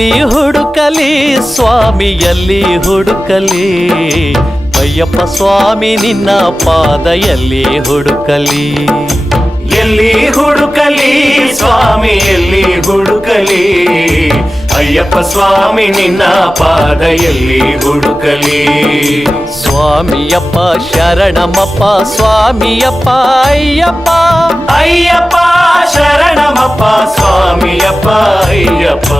ಎಲ್ಲಿ ಹುಡುಕಲಿ ಸ್ವಾಮಿ ಎಲ್ಲಿ ಹುಡುಕಲಿ ಅಯ್ಯಪ್ಪ ಸ್ವಾಮಿ ನಿನ್ನ ಪಾದ ಎಲ್ಲಿ ಹುಡುಕಲಿ ಎಲ್ಲಿ ಹುಡುಕಲಿ ಸ್ವಾಮಿ ಎಲ್ಲಿ ಹುಡುಕಲಿ ಅಯ್ಯಪ್ಪ ಸ್ವಾಮಿ ನಿನ್ನ ಪಾದ ಎಲ್ಲಿ ಹುಡುಕಲಿ ಸ್ವಾಮಿಯಪ್ಪ ಶರಣಮಪ್ಪ ಸ್ವಾಮಿಯಪ್ಪ ಅಯ್ಯಪ್ಪ ಅಯ್ಯಪ್ಪ ಶರಣಮಪ್ಪ ಸ್ವಾಮಿಯಪ್ಪ ಅಯ್ಯಪ್ಪ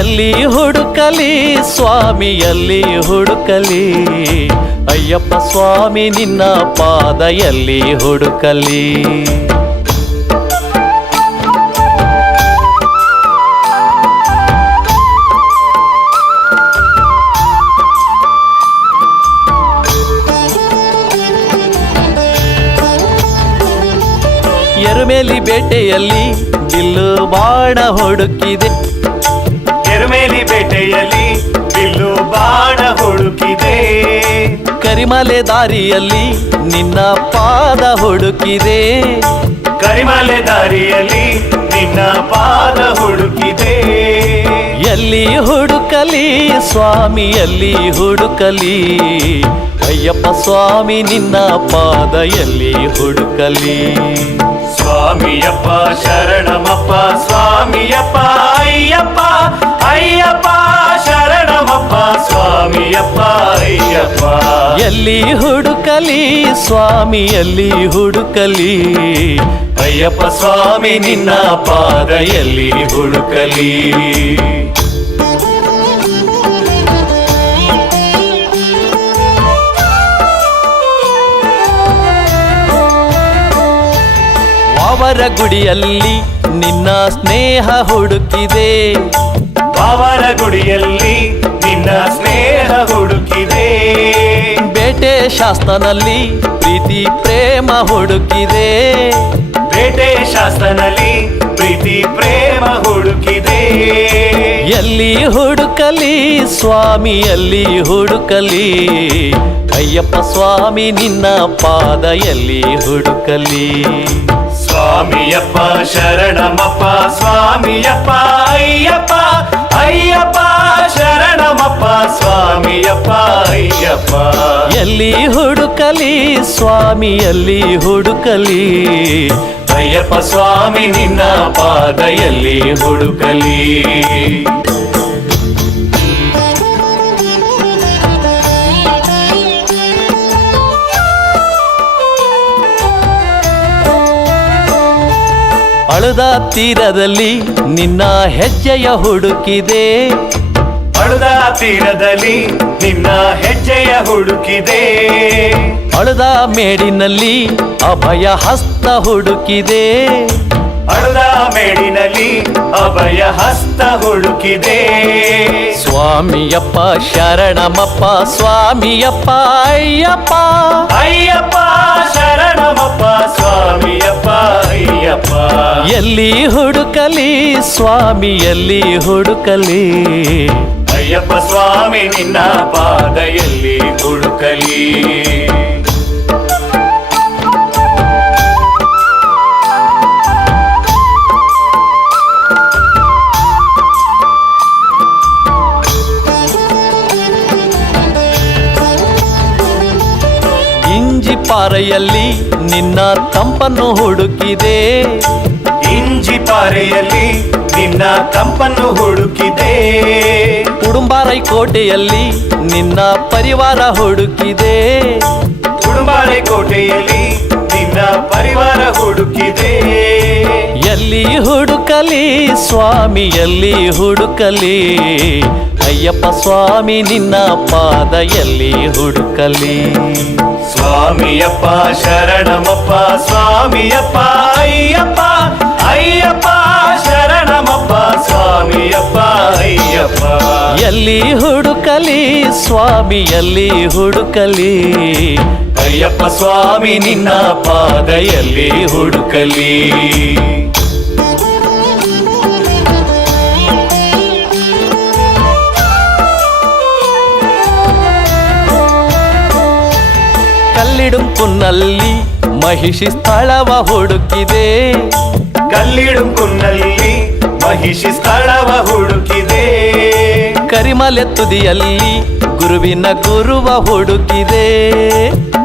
ಎಲ್ಲಿ ಹುಡುಕಲಿ ಸ್ವಾಮಿ ಎಲ್ಲಿ ಹುಡುಕಲಿ ಅಯ್ಯಪ್ಪ ಸ್ವಾಮಿ ನಿನ್ನ ಪಾದ ಎಲ್ಲಿ ಹುಡುಕಲಿ ಎರುಮೇಲಿ ಬೇಟೆಯಲ್ಲಿ ಬಿಲ್ಲು ಬಾಣ ಹುಡುಕಿದೆ ಎರುಮೇಲಿ ಬೇಟೆಯಲ್ಲಿ ಬಿಲ್ಲು ಬಾಣ ಹುಡುಕಿದೆ ಕರಿಮಲೆ ದಾರಿಯಲ್ಲಿ ನಿನ್ನ ಪಾದ ಹುಡುಕಿದೆ ಕರಿಮಲೆ ದಾರಿಯಲ್ಲಿ ನಿನ್ನ ಪಾದ ಹುಡುಕಿದೆ ಎಲ್ಲಿ ಹುಡುಕಲಿ ಸ್ವಾಮಿ ಎಲ್ಲಿ ಹುಡುಕಲಿ ಅಯ್ಯಪ್ಪ ಸ್ವಾಮಿ ನಿನ್ನ ಪಾದ ಎಲ್ಲಿ ಹುಡುಕಲಿ ಸ್ವಾಮಿಯಪ್ಪ ಶರಣಮಪ್ಪ ಸ್ವಾಮಿಯಪ್ಪ ಅಯ್ಯಪ್ಪ ಅಯ್ಯಪ್ಪ ಶರಣಮಪ್ಪ ಸ್ವಾಮಿಯಪ್ಪ ಅಯ್ಯಪ್ಪ ಎಲ್ಲಿ ಹುಡುಕಲಿ ಸ್ವಾಮಿ ಎಲ್ಲಿ ಹುಡುಕಲಿ ಅಯ್ಯಪ್ಪ ಸ್ವಾಮಿ ನಿನ್ನ ಪಾದ ಎಲ್ಲಿ ಹುಡುಕಲಿ ಅವರ ಗುಡಿಯಲ್ಲಿ ನಿನ್ನ ಸ್ನೇಹ ಹುಡುಕಿದೆ ಅವರ ಗುಡಿಯಲ್ಲಿ ನಿನ್ನ ಸ್ನೇಹ ಹುಡುಕಿದೆ ಬೇಟೆ ಶಾಸ್ತ್ರನಲ್ಲಿ ಪ್ರೀತಿ ಪ್ರೇಮ ಹುಡುಕಿದೆ ಬೇಟೆ ಶಾಸ್ತ್ರನಲ್ಲಿ ಪ್ರೀತಿ ಪ್ರೇಮ ಹುಡುಕಿದೆ ಎಲ್ಲಿ ಹುಡುಕಲಿ ಸ್ವಾಮಿ ಎಲ್ಲಿ ಹುಡುಕಲಿ ಅಯ್ಯಪ್ಪ ಸ್ವಾಮಿ ನಿನ್ನ ಪಾದ ಎಲ್ಲಿ ಹುಡುಕಲಿ ಸ್ವಾಮಿಯಪ್ಪ ಶರಣಮಪ್ಪ ಸ್ವಾಮಿಯಪ್ಪ ಅಯ್ಯಪ್ಪ ಅಯ್ಯಪ್ಪ ಶರಣಮಪ್ಪ ಸ್ವಾಮಿಯಪ್ಪ ಅಯ್ಯಪ್ಪ ಎಲ್ಲಿ ಹುಡುಕಲಿ ಸ್ವಾಮಿ ಎಲ್ಲಿ ಹುಡುಕಲಿ ಅಯ್ಯಪ್ಪ ಸ್ವಾಮಿ ನಿನ್ನ ಪಾದ ಎಲ್ಲಿ ಹುಡುಕಲಿ ಅಳುದ ತೀರದಲ್ಲಿ ನಿನ್ನ ಹೆಜ್ಜೆಯ ಹುಡುಕಿದೆ ಅಳುದ ತೀರದಲ್ಲಿ ನಿನ್ನ ಹೆಜ್ಜೆಯ ಹುಡುಕಿದೆ ಅಳುದ ಮೇಡಿನಲ್ಲಿ ಅಭಯ ಹಸ್ತ ಹುಡುಕಿದೆ ಅಳುದ ಮೇಡಿನಲ್ಲಿ ಅಭಯ ಹಸ್ತ ಹುಡುಕಿದೆ ಸ್ವಾಮಿಯಪ್ಪ ಶರಣಮಪ್ಪ ಸ್ವಾಮಿಯಪ್ಪ ಅಯ್ಯಪ್ಪ ಅಯ್ಯಪ್ಪ ಶರಣಮಪ್ಪ ಸ್ವಾಮಿಯಪ್ಪ ಅಯ್ಯಪ್ಪ ಎಲ್ಲಿ ಹುಡುಕಲಿ ಸ್ವಾಮಿ ಎಲ್ಲಿ ಹುಡುಕಲಿ ಅಯ್ಯಪ್ಪ ಸ್ವಾಮಿ ನಿನ್ನ ಪಾದ ಎಲ್ಲಿ ಹುಡುಕಲಿ ಇಂಜಿಪಾರೆಯಲ್ಲಿ ನಿನ್ನ ತಂಪನ್ನು ಹುಡುಕಿದೆ ಇಂಜಿಪಾರೆಯಲ್ಲಿ ನಿನ್ನ ತಂಪನ್ನು ಹುಡುಕಿದೆ ಉಡುಂಬಾರೈ ಕೋಟೆಯಲ್ಲಿ ನಿನ್ನ ಪರಿವಾರ ಹುಡುಕಿದೆ ಉಡುಂಬಾರೆ ಕೋಟೆಯಲ್ಲಿ ನಿನ್ನ ಪರಿವಾರ ಹುಡುಕಿದೆ ಎಲ್ಲಿ ಹುಡುಕಲಿ ಸ್ವಾಮಿ ಎಲ್ಲಿ ಹುಡುಕಲಿ ಅಯ್ಯಪ್ಪ ಸ್ವಾಮಿ ನಿನ್ನ ಪಾದ ಎಲ್ಲಿ ಹುಡುಕಲಿ ಸ್ವಾಮಿಯಪ್ಪ ಶರಣಮಪ್ಪ ಸ್ವಾಮಿಯಪ್ಪ ಅಯ್ಯಪ್ಪ ಅಯ್ಯಪ್ಪ ಶರಣಮಪ್ಪ ಸ್ವಾಮಿಯಪ್ಪ ಅಯ್ಯಪ್ಪ ಎಲ್ಲಿ ಹುಡುಕಲಿ ಸ್ವಾಮಿ ಎಲ್ಲಿ ಹುಡುಕಲಿ ಅಯ್ಯಪ್ಪ ಸ್ವಾಮಿ ನಿನ್ನ ಪಾದ ಎಲ್ಲಿ ಹುಡುಕಲಿ ಕಲ್ಲಿಡುಂಕುನ್ನಲ್ಲಿ ಮಹಿಷಿ ಸ್ಥಳವ ಹುಡುಕಿದೆ ಕಲ್ಲಿಡುಂಕುನ್ನಲ್ಲಿ ಮಹಿಷಿ ಸ್ಥಳವ ಹುಡುಕಿದೆ ಕರಿಮಲೆ ತುದಿಯಲ್ಲಿ ಗುರುವಿನ ಗುರುವ ಹುಡುಕಿದೆ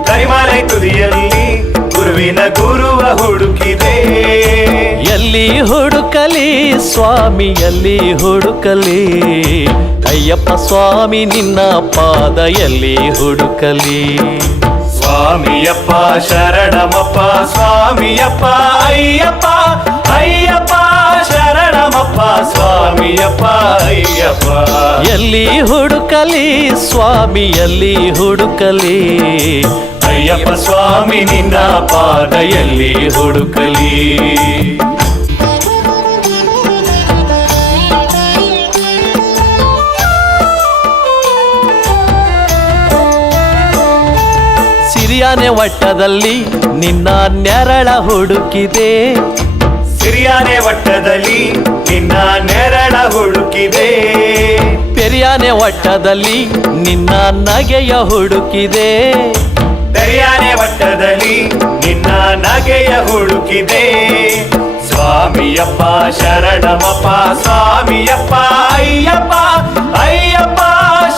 ಕರಿಮಲೆ ತುದಿಯಲ್ಲಿ ಗುರುವಿನ ಗುರುವ ಹುಡುಕಿದೆ ಎಲ್ಲಿ ಹುಡುಕಲಿ ಸ್ವಾಮಿ ಎಲ್ಲಿ ಹುಡುಕಲಿ ಅಯ್ಯಪ್ಪ ಸ್ವಾಮಿ ನಿನ್ನ ಪಾದ ಎಲ್ಲಿ ಹುಡುಕಲಿ ಸ್ವಾಮಿಯಪ್ಪ ಶರಣಮಪ್ಪ ಸ್ವಾಮಿಯಪ್ಪ ಅಯ್ಯಪ್ಪ ಅಯ್ಯಪ್ಪ ಶರಣಮಪ್ಪ ಸ್ವಾಮಿಯಪ್ಪ ಅಯ್ಯಪ್ಪ ಎಲ್ಲಿ ಹುಡುಕಲಿ ಸ್ವಾಮಿ ಎಲ್ಲಿ ಹುಡುಕಲಿ ಅಯ್ಯಪ್ಪ ಸ್ವಾಮಿ ನಿನ್ನ ಪಾದ ಎಲ್ಲಿ ಹುಡುಕಲಿ ಸಿರಿಯಾನೆ ವಟ್ಟದಲ್ಲಿ ನಿನ್ನ ನೆರಳ ಹುಡುಕಿದೆ ಸಿರಿಯಾನೆ ವಟ್ಟದಲ್ಲಿ ನಿನ್ನ ನೆರಳ ಹುಡುಕಿದೆ ಪೆರಿಯಾನೆ ವಟ್ಟದಲ್ಲಿ ನಿನ್ನ ನಗೆಯ ಹುಡುಕಿದೆ ದರ್ಯಾನೆ ವಟ್ಟದಲ್ಲಿ ನಿನ್ನ ನಗೆಯ ಹುಡುಕಿದೆ ಸ್ವಾಮಿಯಪ್ಪ ಶರಣಮಪ್ಪ ಸ್ವಾಮಿಯಪ್ಪ ಅಯ್ಯಪ್ಪ ಅಯ್ಯಪ್ಪ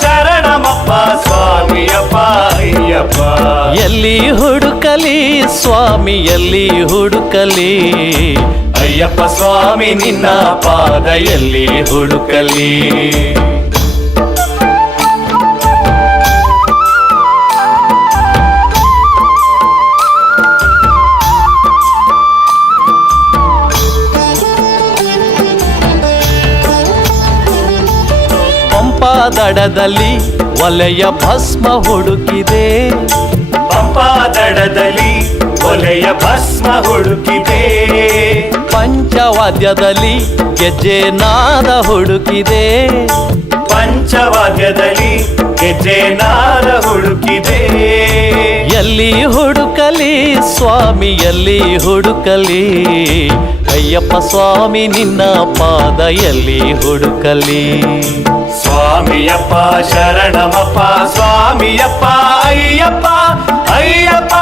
ಶರಣಮಪ್ಪ ಸ್ವಾಮಿಯಪ್ಪ ಅಯ್ಯಪ್ಪ ಎಲ್ಲಿ ಹುಡುಕಲಿ ಸ್ವಾಮಿ ಎಲ್ಲಿ ಹುಡುಕಲಿ ಅಯ್ಯಪ್ಪ ಸ್ವಾಮಿ ನಿನ್ನ ಪಾದ ಎಲ್ಲಿ ಹುಡುಕಲಿ ಪಂಪಾ ದಡದಲ್ಲಿ ಒಲೆಯ ಭಸ್ಮ ಹುಡುಕಿದೆ ಪಂಪಾ ದಡದಲ್ಲಿ ಒಲೆಯ ಭಸ್ಮ ಹುಡುಕಿದೆ ಪಂಚವಾದ್ಯದಲ್ಲಿ ಗೆಜ್ಜೆ ನಾದ ಹುಡುಕಿದೆ ಪಂಚವಾದ್ಯದಲ್ಲಿ ಗೆಜ್ಜೆ ನಾದ ಹುಡುಕಿದೆ ಎಲ್ಲಿ ಹುಡುಕಲಿ ಸ್ವಾಮಿ ಎಲ್ಲಿ ಹುಡುಕಲಿ ಅಯ್ಯಪ್ಪ ಸ್ವಾಮಿ ನಿನ್ನ ಪಾದ ಎಲ್ಲಿ ಹುಡುಕಲಿ ಸ್ವಾಮಿಯಪ್ಪ ಶರಣಮಪ್ಪ ಸ್ವಾಮಿಯಪ್ಪ ಅಯ್ಯಪ್ಪ ಅಯ್ಯಪ್ಪ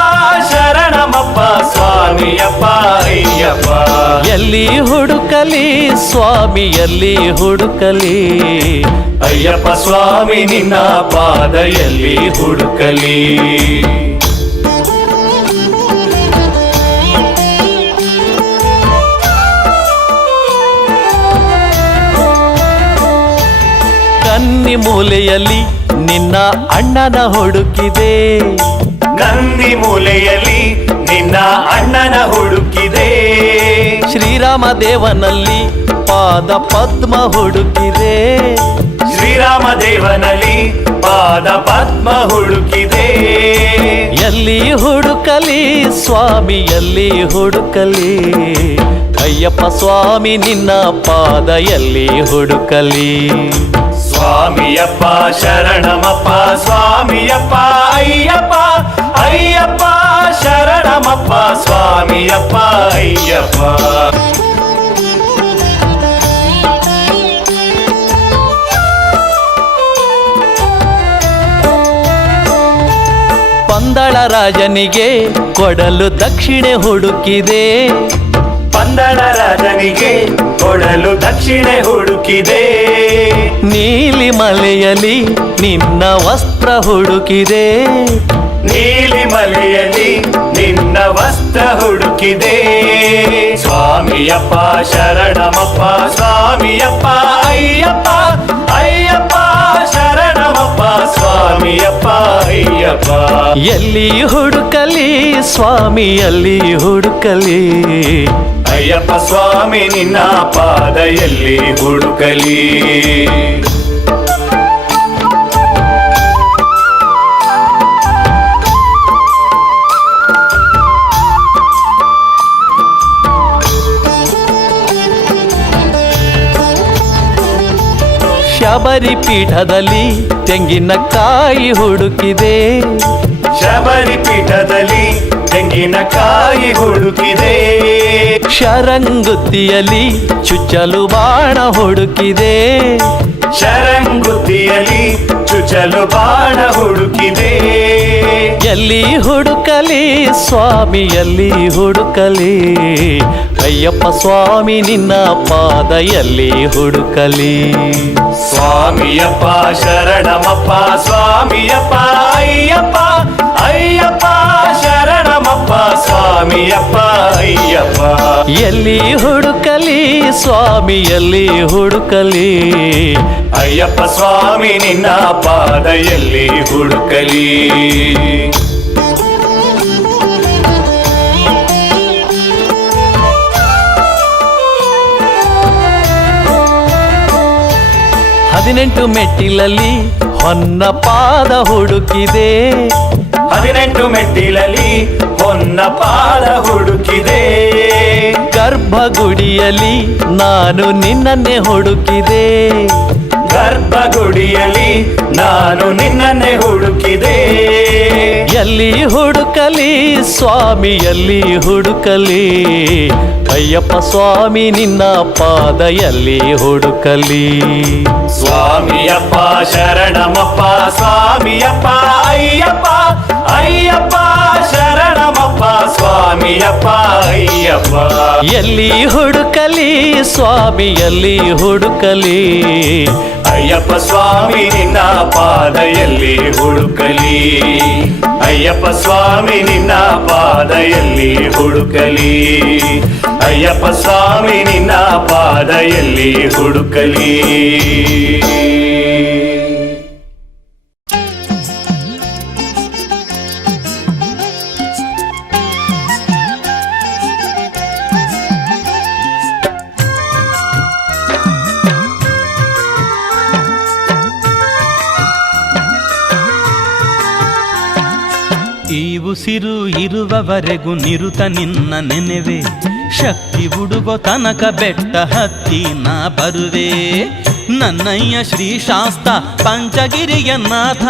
ಶರಣಮಪ್ಪ ಸ್ವಾಮಿಯಪ್ಪ ಅಯ್ಯಪ್ಪ ಎಲ್ಲಿ ಹುಡುಕಲಿ ಸ್ವಾಮಿ ಎಲ್ಲಿ ಹುಡುಕಲಿ ಅಯ್ಯಪ್ಪ ಸ್ವಾಮಿ ನಿನ್ನ ಪಾದ ಎಲ್ಲಿ ಹುಡುಕಲಿ ಕನ್ನಿ ಮೂಲೆಯಲ್ಲಿ ನಿನ್ನ ಅಣ್ಣನ ಹುಡುಕಿದೆ ನಂದಿ ಮೂಲೆಯಲ್ಲಿ ನಿನ್ನ ಅಣ್ಣನ ಹುಡುಕಿದೆ ಶ್ರೀರಾಮ ದೇವನಲ್ಲಿ ಪಾದ ಪದ್ಮ ಹುಡುಕಿದೆ ಶ್ರೀರಾಮ ದೇವನಲ್ಲಿ ಪಾದ ಪದ್ಮ ಹುಡುಕಿದೆ ಎಲ್ಲಿ ಹುಡುಕಲಿ ಸ್ವಾಮಿ ಎಲ್ಲಿ ಹುಡುಕಲಿ ಅಯ್ಯಪ್ಪ ಸ್ವಾಮಿ ನಿನ್ನ ಪಾದ ಎಲ್ಲಿ ಹುಡುಕಲಿ ಸ್ವಾಮಿಯಪ್ಪ ಶರಣಮಪ್ಪ ಸ್ವಾಮಿಯಪ್ಪ ಅಯ್ಯಪ್ಪ ಅಯ್ಯಪ್ಪ ಶರಣಮಪ್ಪ ಸ್ವಾಮಿಯಪ್ಪ ಅಯ್ಯಪ್ಪ ಪಂದಳ ರಾಜನಿಗೆ ಕೊಡಲು ದಕ್ಷಿಣೆ ಹುಡುಕಿದೆ ಪಂದಳ ರಾಜನಿಗೆ ಕೊಡಲು ದಕ್ಷಿಣೆ ಹುಡುಕಿದೆ ನೀಲಿ ಮಲೆಯಲ್ಲಿ ನಿನ್ನ ವಸ್ತ್ರ ಹುಡುಕಿದೆ ನೀಲಿ ಮಲೆಯಲ್ಲಿ ನಿನ್ನ ವಸ್ತ್ರ ಹುಡುಕಿದೆ ಸ್ವಾಮಿಯಪ್ಪ ಶರಣಮಪ್ಪ ಸ್ವಾಮಿಯಪ್ಪ ಅಯ್ಯಪ್ಪ ಅಯ್ಯಪ್ಪ ಶರಣಮಪ್ಪ ಸ್ವಾಮಿಯಪ್ಪ ಅಯ್ಯಪ್ಪ ಎಲ್ಲಿ ಹುಡುಕಲಿ ಸ್ವಾಮಿ ಎಲ್ಲಿ ಹುಡುಕಲಿ ಅಯ್ಯಪ್ಪ ಸ್ವಾಮಿ ನಿನ್ನ ಪಾದ ಎಲ್ಲಿ ಹುಡುಕಲಿ ಶಬರಿ ಪೀಠದಲ್ಲಿ ತೆಂಗಿನಕಾಯಿ ಹುಡುಕಿದೆ ಶಬರಿ ಪೀಠದಲ್ಲಿ ತೆಂಗಿನಕಾಯಿ ಹುಡುಕಿದೆ ಶರಂಗುತ್ತಿಯಲ್ಲಿ ಚುಚ್ಚಲು ಬಾಣ ಹುಡುಕಿದೆ ಶರಂಗುತ್ತಿಯಲ್ಲಿ ಚುಚ್ಚಲು ಬಾಣ ಹುಡುಕಿದೆ ಎಲ್ಲಿ ಹುಡುಕಲಿ ಸ್ವಾಮಿ ಎಲ್ಲಿ ಹುಡುಕಲಿ ಅಯ್ಯಪ್ಪ ಸ್ವಾಮಿ ನಿನ್ನ ಪಾದ ಎಲ್ಲಿ ಹುಡುಕಲಿ. ಸ್ವಾಮಿಯಪ್ಪ ಶರಣಮಪ್ಪ ಸ್ವಾಮಿಯಪ್ಪ ಅಯ್ಯಪ್ಪ ಅಯ್ಯಪ್ಪ ಶರಣಮಪ್ಪ ಸ್ವಾಮಿಯಪ್ಪ ಅಯ್ಯಪ್ಪ. ಎಲ್ಲಿ ಹುಡುಕಲಿ ಸ್ವಾಮಿ ಎಲ್ಲಿ ಹುಡುಕಲಿ. ಅಯ್ಯಪ್ಪ ಸ್ವಾಮಿ ನಿನ್ನ ಪಾದ ಎಲ್ಲಿ ಹುಡುಕಲಿ. ಹದಿನೆಂಟು ಮೆಟ್ಟಿಲಲ್ಲಿ ಹೊನ್ನ ಪಾದ ಹುಡುಕಿದೆ. 18 ಮೆಟ್ಟಿಲಲ್ಲಿ ಹೊನ್ನ ಪಾದ ಹುಡುಕಿದೆ. ಗರ್ಭಗುಡಿಯಲ್ಲಿ ನಾನು ನಿನ್ನನ್ನೇ ಹುಡುಕಿದೆ. ಗರ್ಭಗುಡಿಯಲ್ಲಿ ನಾನು ನಿನ್ನನ್ನೇ ಹುಡುಕಿದೆ. ಎಲ್ಲಿ ಹುಡುಕಲಿ ಸ್ವಾಮಿ ಎಲ್ಲಿ ಹುಡುಕಲಿ. ಅಯ್ಯಪ್ಪ ಸ್ವಾಮಿ ನಿನ್ನ ಪಾದ ಎಲ್ಲಿ ಹುಡುಕಲಿ. ಸ್ವಾಮಿಯಪ್ಪ ಶರಣಮಪ್ಪ ಸ್ವಾಮಿಯಪ್ಪ ಅಯ್ಯಪ್ಪ ಅಯ್ಯಪ್ಪ ಶರಣಮಪ್ಪ ಸ್ವಾಮಿಯಪ್ಪ ಅಯ್ಯಪ್ಪ. ಎಲ್ಲಿ ಹುಡುಕಲಿ ಸ್ವಾಮಿ ಎಲ್ಲಿ ಹುಡುಕಲಿ. ಅಯ್ಯಪ್ಪ ಸ್ವಾಮಿ ನಿನ್ನ ಪಾದ ಎಲ್ಲಿ ಹುಡುಕಲಿ. ಅಯ್ಯಪ್ಪ ಸ್ವಾಮಿ ನಿನ್ನ ಪಾದ ಎಲ್ಲಿ ಹುಡುಕಲಿ. ಅಯ್ಯಪ್ಪ ಸ್ವಾಮಿ ನಿನ್ನ ಪಾದ ಎಲ್ಲಿ ಹುಡುಕಲಿ. ಈ ಉಸಿರು ಇರುವವರೆಗೂ ನಿರುತ ನಿನ್ನ ನೆನೆವೆ. ಶಕ್ತಿ ಹುಡುಗೋ ತನಕ ಬೆಟ್ಟ ಹತ್ತಿ ನಾ ಬರುವೆ. ನನ್ನಯ್ಯ ಶ್ರೀ ಶಾಸ್ತ ಪಂಚಗಿರಿಯ ನಾಥ.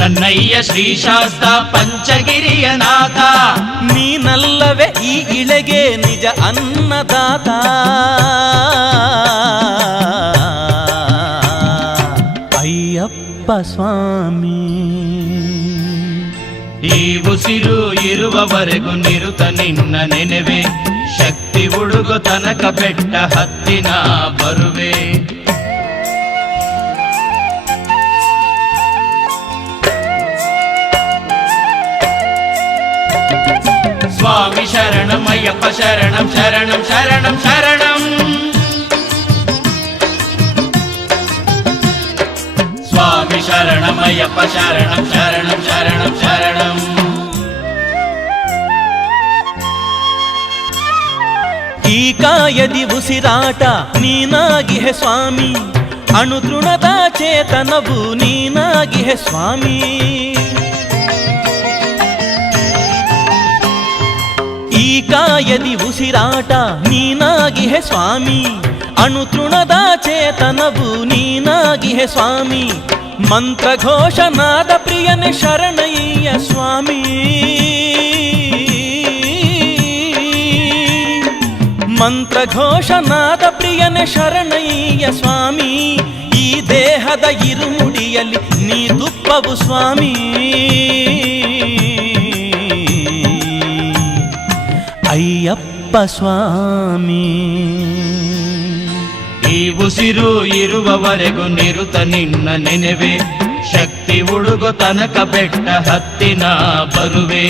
ನನ್ನಯ್ಯ ಶ್ರೀ ಶಾಸ್ತ ಪಂಚಗಿರಿಯ ನಾಥ. ನೀನಲ್ಲವೇ ಈ ಇಳೆಗೆ ನಿಜ ಅನ್ನದಾತ. ಅಯ್ಯಪ್ಪ ಸ್ವಾಮಿ ಈ ಉಸಿರು ಇರುವವರೆಗೂ ನಿರುತ ನಿನ್ನ ನೆನೆವೆ. ಶಕ್ತಿ ಹುಡುಗೋ ತನಕ ಬೆಟ್ಟ ಹತ್ತಿನ ಬರುವೆ. ಸ್ವಾಮಿ ಶರಣಂ ಅಯ್ಯಪ್ಪ ಶರಣಂ ಶರಣಂ ಶರಣಂ ಶರಣಂ. ಸ್ವಾಮಿ ಶರಣಂ ಅಯ್ಯಪ್ಪ ಶರಣಂ ಶರಣಂ ಶರಣಂ ಶರಣಂ. ಈ ಕಾಯದಿ ಉಸಿರಾಟ ನೀನಾಗಿಹೆ ಸ್ವಾಮಿ. ಅಣುತೃಣದ ಚೇತನವು ನೀನಾಗಿಹೆ ಸ್ವಾಮಿ. ಈ ಕಾಯದಿ ಉಸಿರಾಟ ನೀನಾಗಿಹೆ ಸ್ವಾಮಿ. ಅಣುತೃಣದ ಚೇತನವು ನೀನಾಗಿಹೆ ಸ್ವಾಮಿ. ಮಂತ್ರಘೋಷನಾದ ಪ್ರಿಯನೆ ಶರಣಯ್ಯ ಸ್ವಾಮಿ. ಮಂತ್ರಘೋಷನಾದ ಪ್ರಿಯನೆ ಶರಣಯ್ಯ ಸ್ವಾಮಿ. ಈ ದೇಹದ ಇರುಮುಡಿಯಲ್ಲಿ ನೀ ತುಪ್ಪವು ಸ್ವಾಮಿ. ಅಯ್ಯಪ್ಪ ಸ್ವಾಮಿ ಈ ಉಸಿರು ಇರುವವರೆಗೂ ನಿರುತ ನಿನ್ನ ನೆನೆವೆ. ಶಕ್ತಿ ಹುಡುಗೋ ತನಕ ಬೆಟ್ಟ ಹತ್ತಿನ ಬರುವೆ.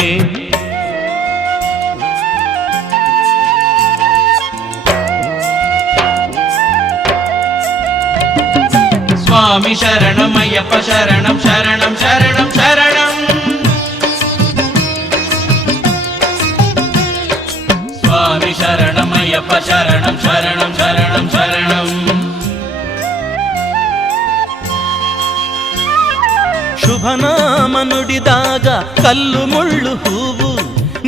ಸ್ವಾಮಿ ಶರಣಂ ಅಯ್ಯಪ್ಪ ಶರಣಂ ಶರಣಂ ಶರಣಂ ಶರಣಂ. ಸ್ವಾಮಿ ಶರಣಂ ಅಯ್ಯಪ್ಪ ಶರಣಂ ಶರಣಂ ಶರಣಂ ಶರಣಂ. ಶುಭನಾಮ ನುಡಿದಾಗ ಕಲ್ಲು ಮುಳ್ಳು ಹೂವು.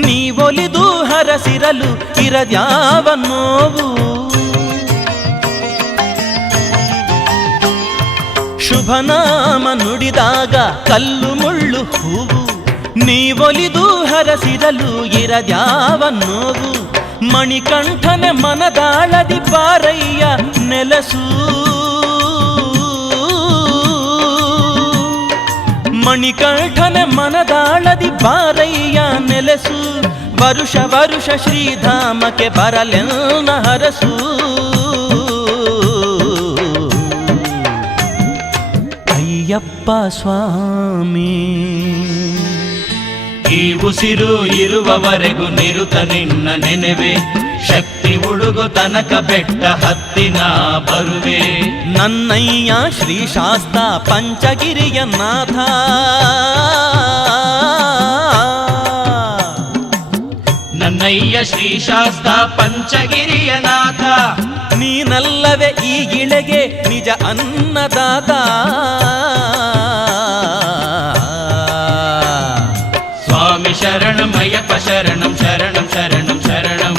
ನೀವೊಲಿದು ಹರಸಿರಲು ಇರದ್ಯಾವ ನೋವು. ಶುಭನಾಮ ನುಡಿದಾಗ ಕಲ್ಲು ಮುಳ್ಳು ಹೂವು. ನೀವೊಲಿದು ಹರಸಿರಲು ಇರದ್ಯಾವ ನೋವು. ಮಣಿಕಂಠನೆ ಮನದಾಳದಿ ಪಾರಯ್ಯ ನೆಲಸು. ಮಣಿಕಂಠನೆ ಮನ ಮನದಾಳದಿ ಬಾರಯ್ಯ ನೆಲೆಸು, ವರುಷ ವರುಷ ಶ್ರೀಧಾಮಕ್ಕೆ ಬರಲೆನ್ನ ಹರಸು. ಅಯ್ಯಪ್ಪ ಸ್ವಾಮಿ ಈ ಉಸಿರು ಇರುವವರೆಗೂ ನಿರುತ ನಿನ್ನ ನೆನೆವೆ, ಶಕ್ತಿ ಹುಡುಗು ತನಕ ಬೆಟ್ಟ ಹತ್ತಿನ ಬರುವೆ. ನನ್ನಯ್ಯ ಶ್ರೀ ಶಾಸ್ತ ಪಂಚಗಿರಿಯ ನಾಥ, ನನ್ನಯ್ಯ ಶ್ರೀ ಶಾಸ್ತ ಪಂಚಗಿರಿಯ ನಾಥ, ನೀನಲ್ಲವೇ ಈ ಗಿಳೆಗೆ ನಿಜ ಅನ್ನದಾತ. ಸ್ವಾಮಿ ಶರಣಂ ಅಯ್ಯಪ್ಪ ಶರಣಂ ಶರಣಂ ಶರಣಂ ಶರಣಂ,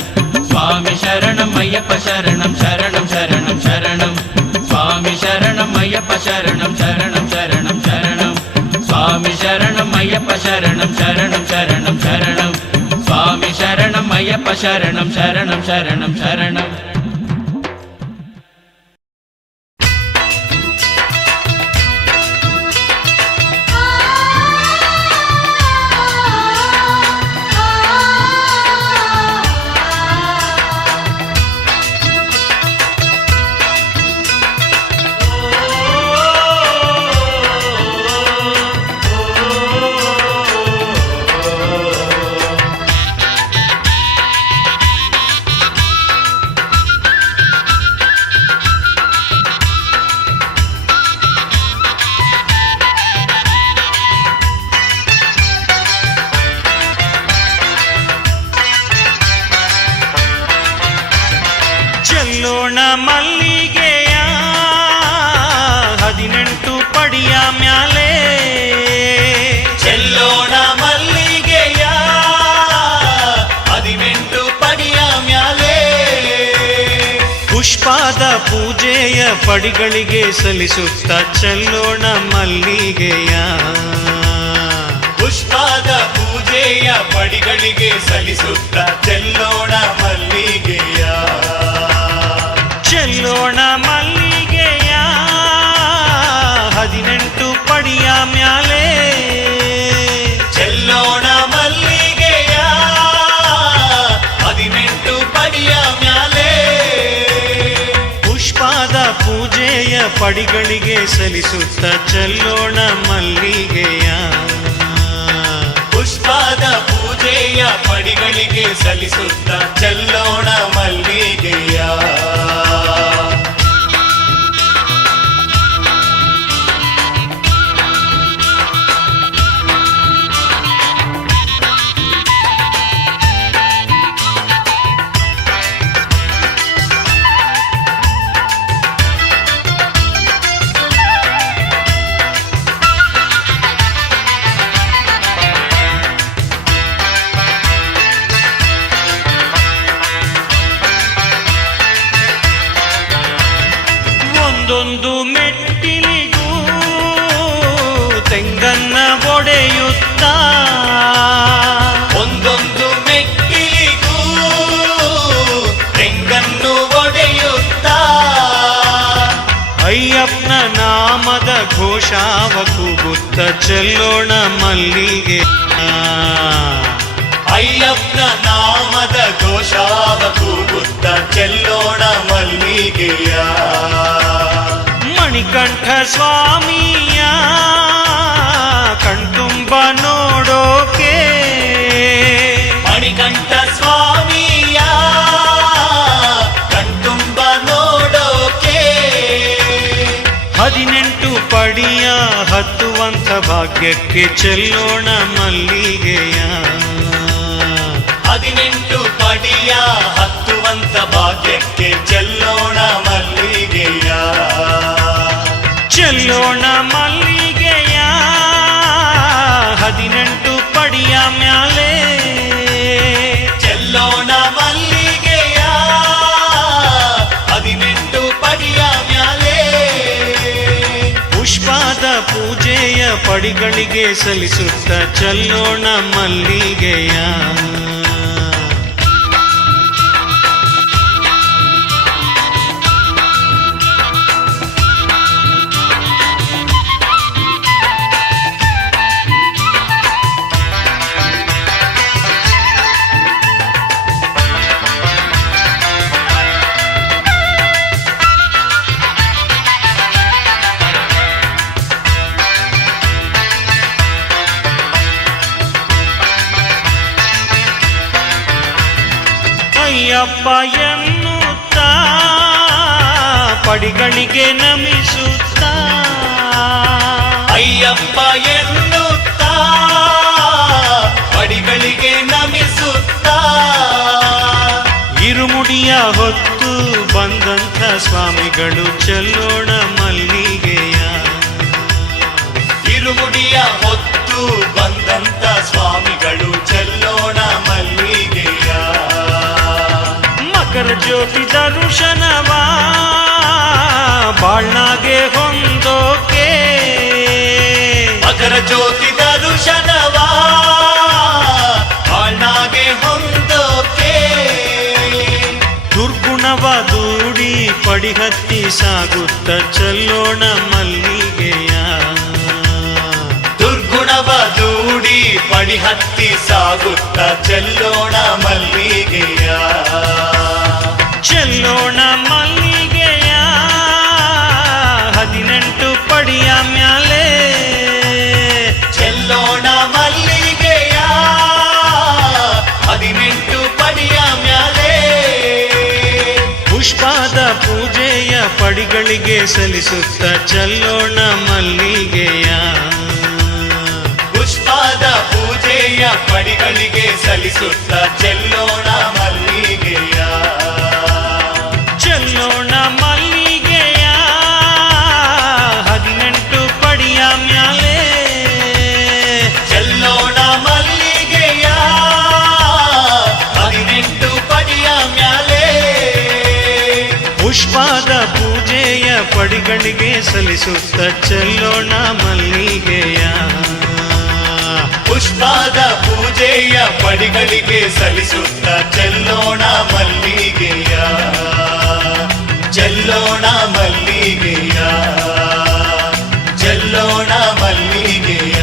ಸ್ವಾಮಿ ಶರಣಂ ಅಯ್ಯಪ್ಪ ಶರಣಂ ಶರಣಂ ಶರಣಂ ಶರಣಂ, ಸ್ವಾಮಿ ಶರಣಂ ಅಯ್ಯಪ್ಪ ಶರಣಂ ಶರಣಂ ಶರಣಂ ಶರಣಂ, ಸ್ವಾಮಿ ಶರಣಂ ಅಯ್ಯಪ್ಪ ಶರಣಂ ಶರಣಂ ಶರಣಂ ಶರಣಂ, ಸ್ವಾಮಿ ಶರಣಂ ಅಯ್ಯಪ್ಪ ಶರಣಂ ಶರಣಂ ಶರಣಂ ಶರಣಂ. ಚೆಲ್ಲೋಣ ಮಲ್ಲಿಗೆಯ 18 ಪಡಿಯ ಮ್ಯಾಲೆ, ಚೆಲ್ಲೋಣ ಮಲ್ಲಿಗೆಯ 18 ಪಡಿಯ ಮ್ಯಾಲೆ, ಪುಷ್ಪಾದ ಪೂಜೆಯ ಪಡಿಗಳಿಗೆ ಸಲ್ಲಿಸುತ್ತ ಚೆಲ್ಲೋಣ ಮಲ್ಲಿಗೆಯ. ಪುಷ್ಪಾದ ಪೂಜೆಯ ಪಡಿಗಳಿಗೆ ಸಲ್ಲಿಸುತ್ತ ಚೆಲ್ಲೋಣ ಮಲ್ಲಿಗೆಯ. ಚೆಲ್ಲೋಣ ಮಲ್ಲಿಗೆಯ 18 ಪಡಿಯ ಮ್ಯಾಲೆ, ಚೆಲ್ಲೋಣ ಮಲ್ಲಿಗೆಯ 18 ಪಡಿಯ ಮ್ಯಾಲೆ, ಪುಷ್ಪಾದ ಪೂಜೆಯ ಪಡಿಗಳಿಗೆ ಸಲ್ಲಿಸುತ್ತ ಚೆಲ್ಲೋಣ ಮಲ್ಲಿಗೆಯ. ಪುಷ್ಪಾದ ಪೂಜೆಯ ಪಡಿಗಳಿಗೆ ಸಲ್ಲಿಸುತ್ತ ಚೆಲ್ಲೋಣ ಮಲ್ಲಿಗೆಯ. ಒಂದೊಂದು ಮೆಟ್ಟಿಲಿಗೂ ತೆಂಗನ್ನ ಒಡೆಯುತ್ತ, ಒಂದೊಂದು ಮೆಟ್ಟಿಲಿಗೂ ತೆಂಗನ್ನು ಒಡೆಯುತ್ತ, ಅಯ್ಯಪ್ಪನ ನಾಮದ ಘೋಷಾವ ಕೂಗುತ್ತ ಚೆಲ್ಲೋಣ ಮಲ್ಲಿಗೆ. ಅಯ್ಯಪ್ಪನ ನಾಮದ ಘೋಷಾವ ಕೂಗುತ್ತ ಚೆಲ್ಲೋಣ ಮಲ್ಲಿಗೆಯ. ಮಣಿಕಂಠ ಸ್ವಾಮಿಯ ಕಣ್ತುಂಬ ನೋಡೋಕೆ, ಮಣಿಕಂಠ ಸ್ವಾಮಿಯ ಕಣ್ತುಂಬ ನೋಡೋಕೆ, 18 ಪಡಿಯ ಹತ್ತುವಂಥ ಭಾಗ್ಯಕ್ಕೆ ಚೆಲ್ಲೋಣ ಮಲ್ಲಿಗೆಯ. 18 ಪಡಿಯ ಹತ್ತುವಂತ ಭಾಗ್ಯಕ್ಕೆ ಚೆಲ್ಲೋಣ ಮಲ್ಲಿಗೆಯ. ಚೆಲ್ಲೋಣ ಮಲ್ಲಿಗೆಯ 18 ಪಡಿಯ ಮ್ಯಾಲೆ, ಚೆಲ್ಲೋಣ ಮಲ್ಲಿಗೆಯ 18 ಪಡಿಯ ಮ್ಯಾಲೆ, ಪುಷ್ಪಾದ ಪೂಜೆಯ ಪಡಿಗಳಿಗೆ ಸಲ್ಲಿಸುತ್ತ ಚೆಲ್ಲೋಣ ಮಲ್ಲಿಗೆಯ. ಅಯ್ಯಪ್ಪ ಎನ್ನುತ್ತಾ ಪಡಿಗಳಿಗೆ ನಮಿಸುತ್ತಾ ಅಯ್ಯಪ್ಪ ಎನ್ನುತ್ತಾ ಪಡಿಗಳಿಗೆ ನಮಿಸುತ್ತಾ ಇರುಮುಡಿಯ ಹೊತ್ತು ಬಂದಂಥ ಸ್ವಾಮಿಗಳು ಚೆಲ್ಲೋಣ ಮಲ್ಲಿಗೆಯ ಇರುಮುಡಿಯ ಹೊತ್ತು ಬಂದಂತ ಸ್ವಾಮಿಗಳು ಚೆಲ್ಲೋಣ ಮಲ್ಲಿಗೆಯ ಮಕರ ಜ್ಯೋತಿ ದರ್ಶನವಾ ಬಾಳ್ನಾಗೆ ಹೊಂದೋಕೆ ಮಕರ ಜ್ಯೋತಿ ದರ್ಶನವಾ ಬಾಳ್ನಾಗೆ ಹೊಂದೋಕೆ ದುರ್ಗುಣವ ದೂಡಿ ಪಡಿಹತ್ತಿ ಸಾಗುತ್ತ ಚೆಲ್ಲೋಣ ಮಲ್ಲಿಗೆಯ ದುರ್ಗುಣವ ದೂಡಿ ಪಡಿಹತ್ತಿ ಸಾಗುತ್ತ ಚೆಲ್ಲೋಣ ಮಲ್ಲಿಗೆಯ ಚೆಲ್ಲೋಣ ಮಲ್ಲಿಗೆಯ 18 ಪಡಿಯ ಮ್ಯಾಲೆ ಚೆಲ್ಲೋಣ ಮಲ್ಲಿಗೆಯ 18 ಪಡಿಯ ಮ್ಯಾಲೆ ಪುಷ್ಪದ ಪೂಜೆಯ ಪಡಿಗಳಿಗೆ ಸಲ್ಲಿಸುತ್ತ ಚೆಲ್ಲೋಣ ಮಲ್ಲಿಗೆಯ ಪುಷ್ಪದ ಪೂಜೆಯ ಪಡಿಗಳಿಗೆ ಸಲ್ಲಿಸುತ್ತ ಚೆಲ್ಲೋಣ ಮಲ್ಲಿಗೆಯ ಚೆಲ್ಲೋಣ ಮಲ್ಲಿಗೆಯ 18 ಪಡಿಯ ಮ್ಯಾಲೆ ಚೆಲ್ಲೋಣ ಮಲ್ಲಿಗೆಯ 18 ಪಡಿಯ ಮ್ಯಾಲೆ ಪುಷ್ಪದ ಪೂಜೆಯ ಪಡಿಗಳಿಗೆ ಸಲ್ಲಿಸುತ್ತ ಚೆಲ್ಲೋಣ ಮಲ್ಲಿಗೆಯ ಪುಷ್ಪದ ಪೂಜೆಯ ಪಡಿಗಳಿಗೆ ಸಲ್ಲಿಸುತ್ತ ಚೆಲ್ಲೋಣ ಮಲ್ಲಿಗೆಯ ಚೆಲ್ಲೋಣ ಮಲ್ಲಿಗೆಯ ಚೆಲ್ಲೋಣ ಮಲ್ಲಿಗೆಯ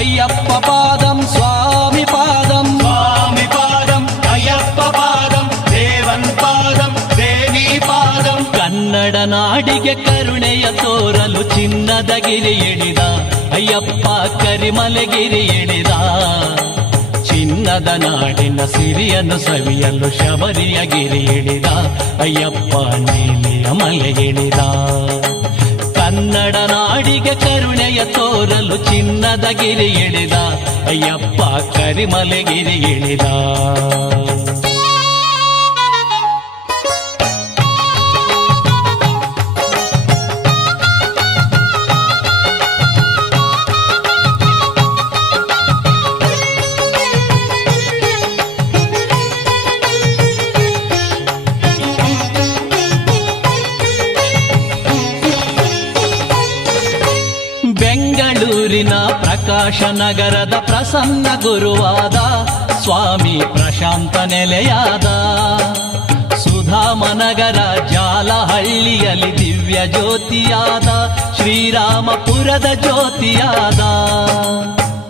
అయ్యప్ప పాదం స్వామి పాదం స్వామి పాదం అయ్యప్ప పాదం ದೇವನ್ ಪಾದಂ ದೇವಿ ಪಾದಂ ಕನ್ನಡ ನಾಡಿಗೆ ಕರುಣೆಯ ತೋರಲು ಚಿನ್ನದ ಗಿರಿ ಎಳಿದ ಅಯ್ಯಪ್ಪ ಕರಿಮಲೆಗಿರಿ ಎಳಿದ ಚಿನ್ನದ ನಾಡಿನ ಸಿರಿಯನ್ನು ಸವಿಯಲು ಶಬರಿಯ ಗಿರಿ ಎಳಿದ ಅಯ್ಯಪ್ಪ ನೀಲಿಯ ಮಲೆಗಿಳಿದ ಕನ್ನಡ ನಾಡಿಗೆ ಕರುಣೆಯ ತೋರಲು ಚಿನ್ನದ ಗಿರಿ ಎಳಿದ ಅಯ್ಯಪ್ಪ ಕರಿಮಲೆಗಿರಿ ಎಳಿದ ಬೆಂಗಳೂರಿನ ಪ್ರಕಾಶ ನಗರದ ಪ್ರಸನ್ನ ಗುರುವಾದ ಸ್ವಾಮಿ ಪ್ರಶಾಂತ ನೆಲೆಯಾದ ಸುಧಾಮನಗರ ಜಾಲಹಳ್ಳಿಯಲ್ಲಿ ದಿವ್ಯ ಜ್ಯೋತಿಯಾದ ಶ್ರೀರಾಮಪುರದ ಜ್ಯೋತಿಯಾದ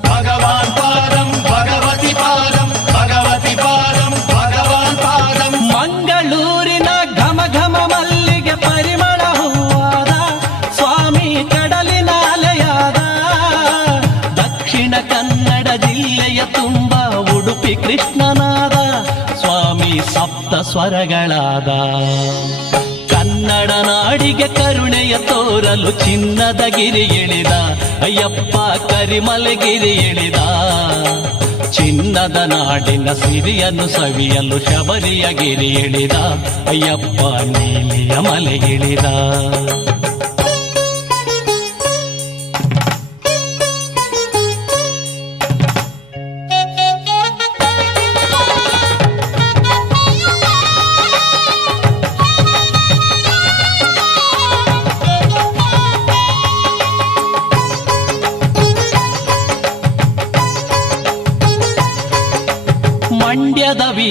ಭಗವಾನ್ ಪಾದಂ ಭಗವತಿ ಪಾದಂ ಭಗವತಿ ಪಾದಂ ಭಗವಾನ್ ಪಾದಂ ಮಂಗಳೂರಿನ ಘಮ ಘಮ ಮಲ್ಲಿಗೆ ಪರಿಮಳ ಹೂವಾದ ಸ್ವಾಮಿ ಕಡಲಿನ ಅಲೆಯಾದ ದಕ್ಷಿಣ ಕನ್ನಡ ಜಿಲ್ಲೆಯ ತುಂಬ ಉಡುಪಿ ಕೃಷ್ಣನಾದ ಸ್ವಾಮಿ ಸಪ್ತ ಸ್ವರಗಳಾದ ಕನ್ನಡ ನಾಡಿಗೆ ಕರುಣೆಯ ತೋರಲು ಚಿನ್ನದ ಗಿರಿ ಎಳಿದ ಅಯ್ಯಪ್ಪ ಕರಿಮಲೆಗಿರಿ ಎಳಿದ ಚಿನ್ನದ ನಾಡಿನ ಸಿರಿಯನ್ನು ಸವಿಯಲು ಶಬರಿಯ ಗಿರಿ ಎಳಿದ ಅಯ್ಯಪ್ಪ ನೀಲಿಯ ಮಲೆಗಿಳಿದ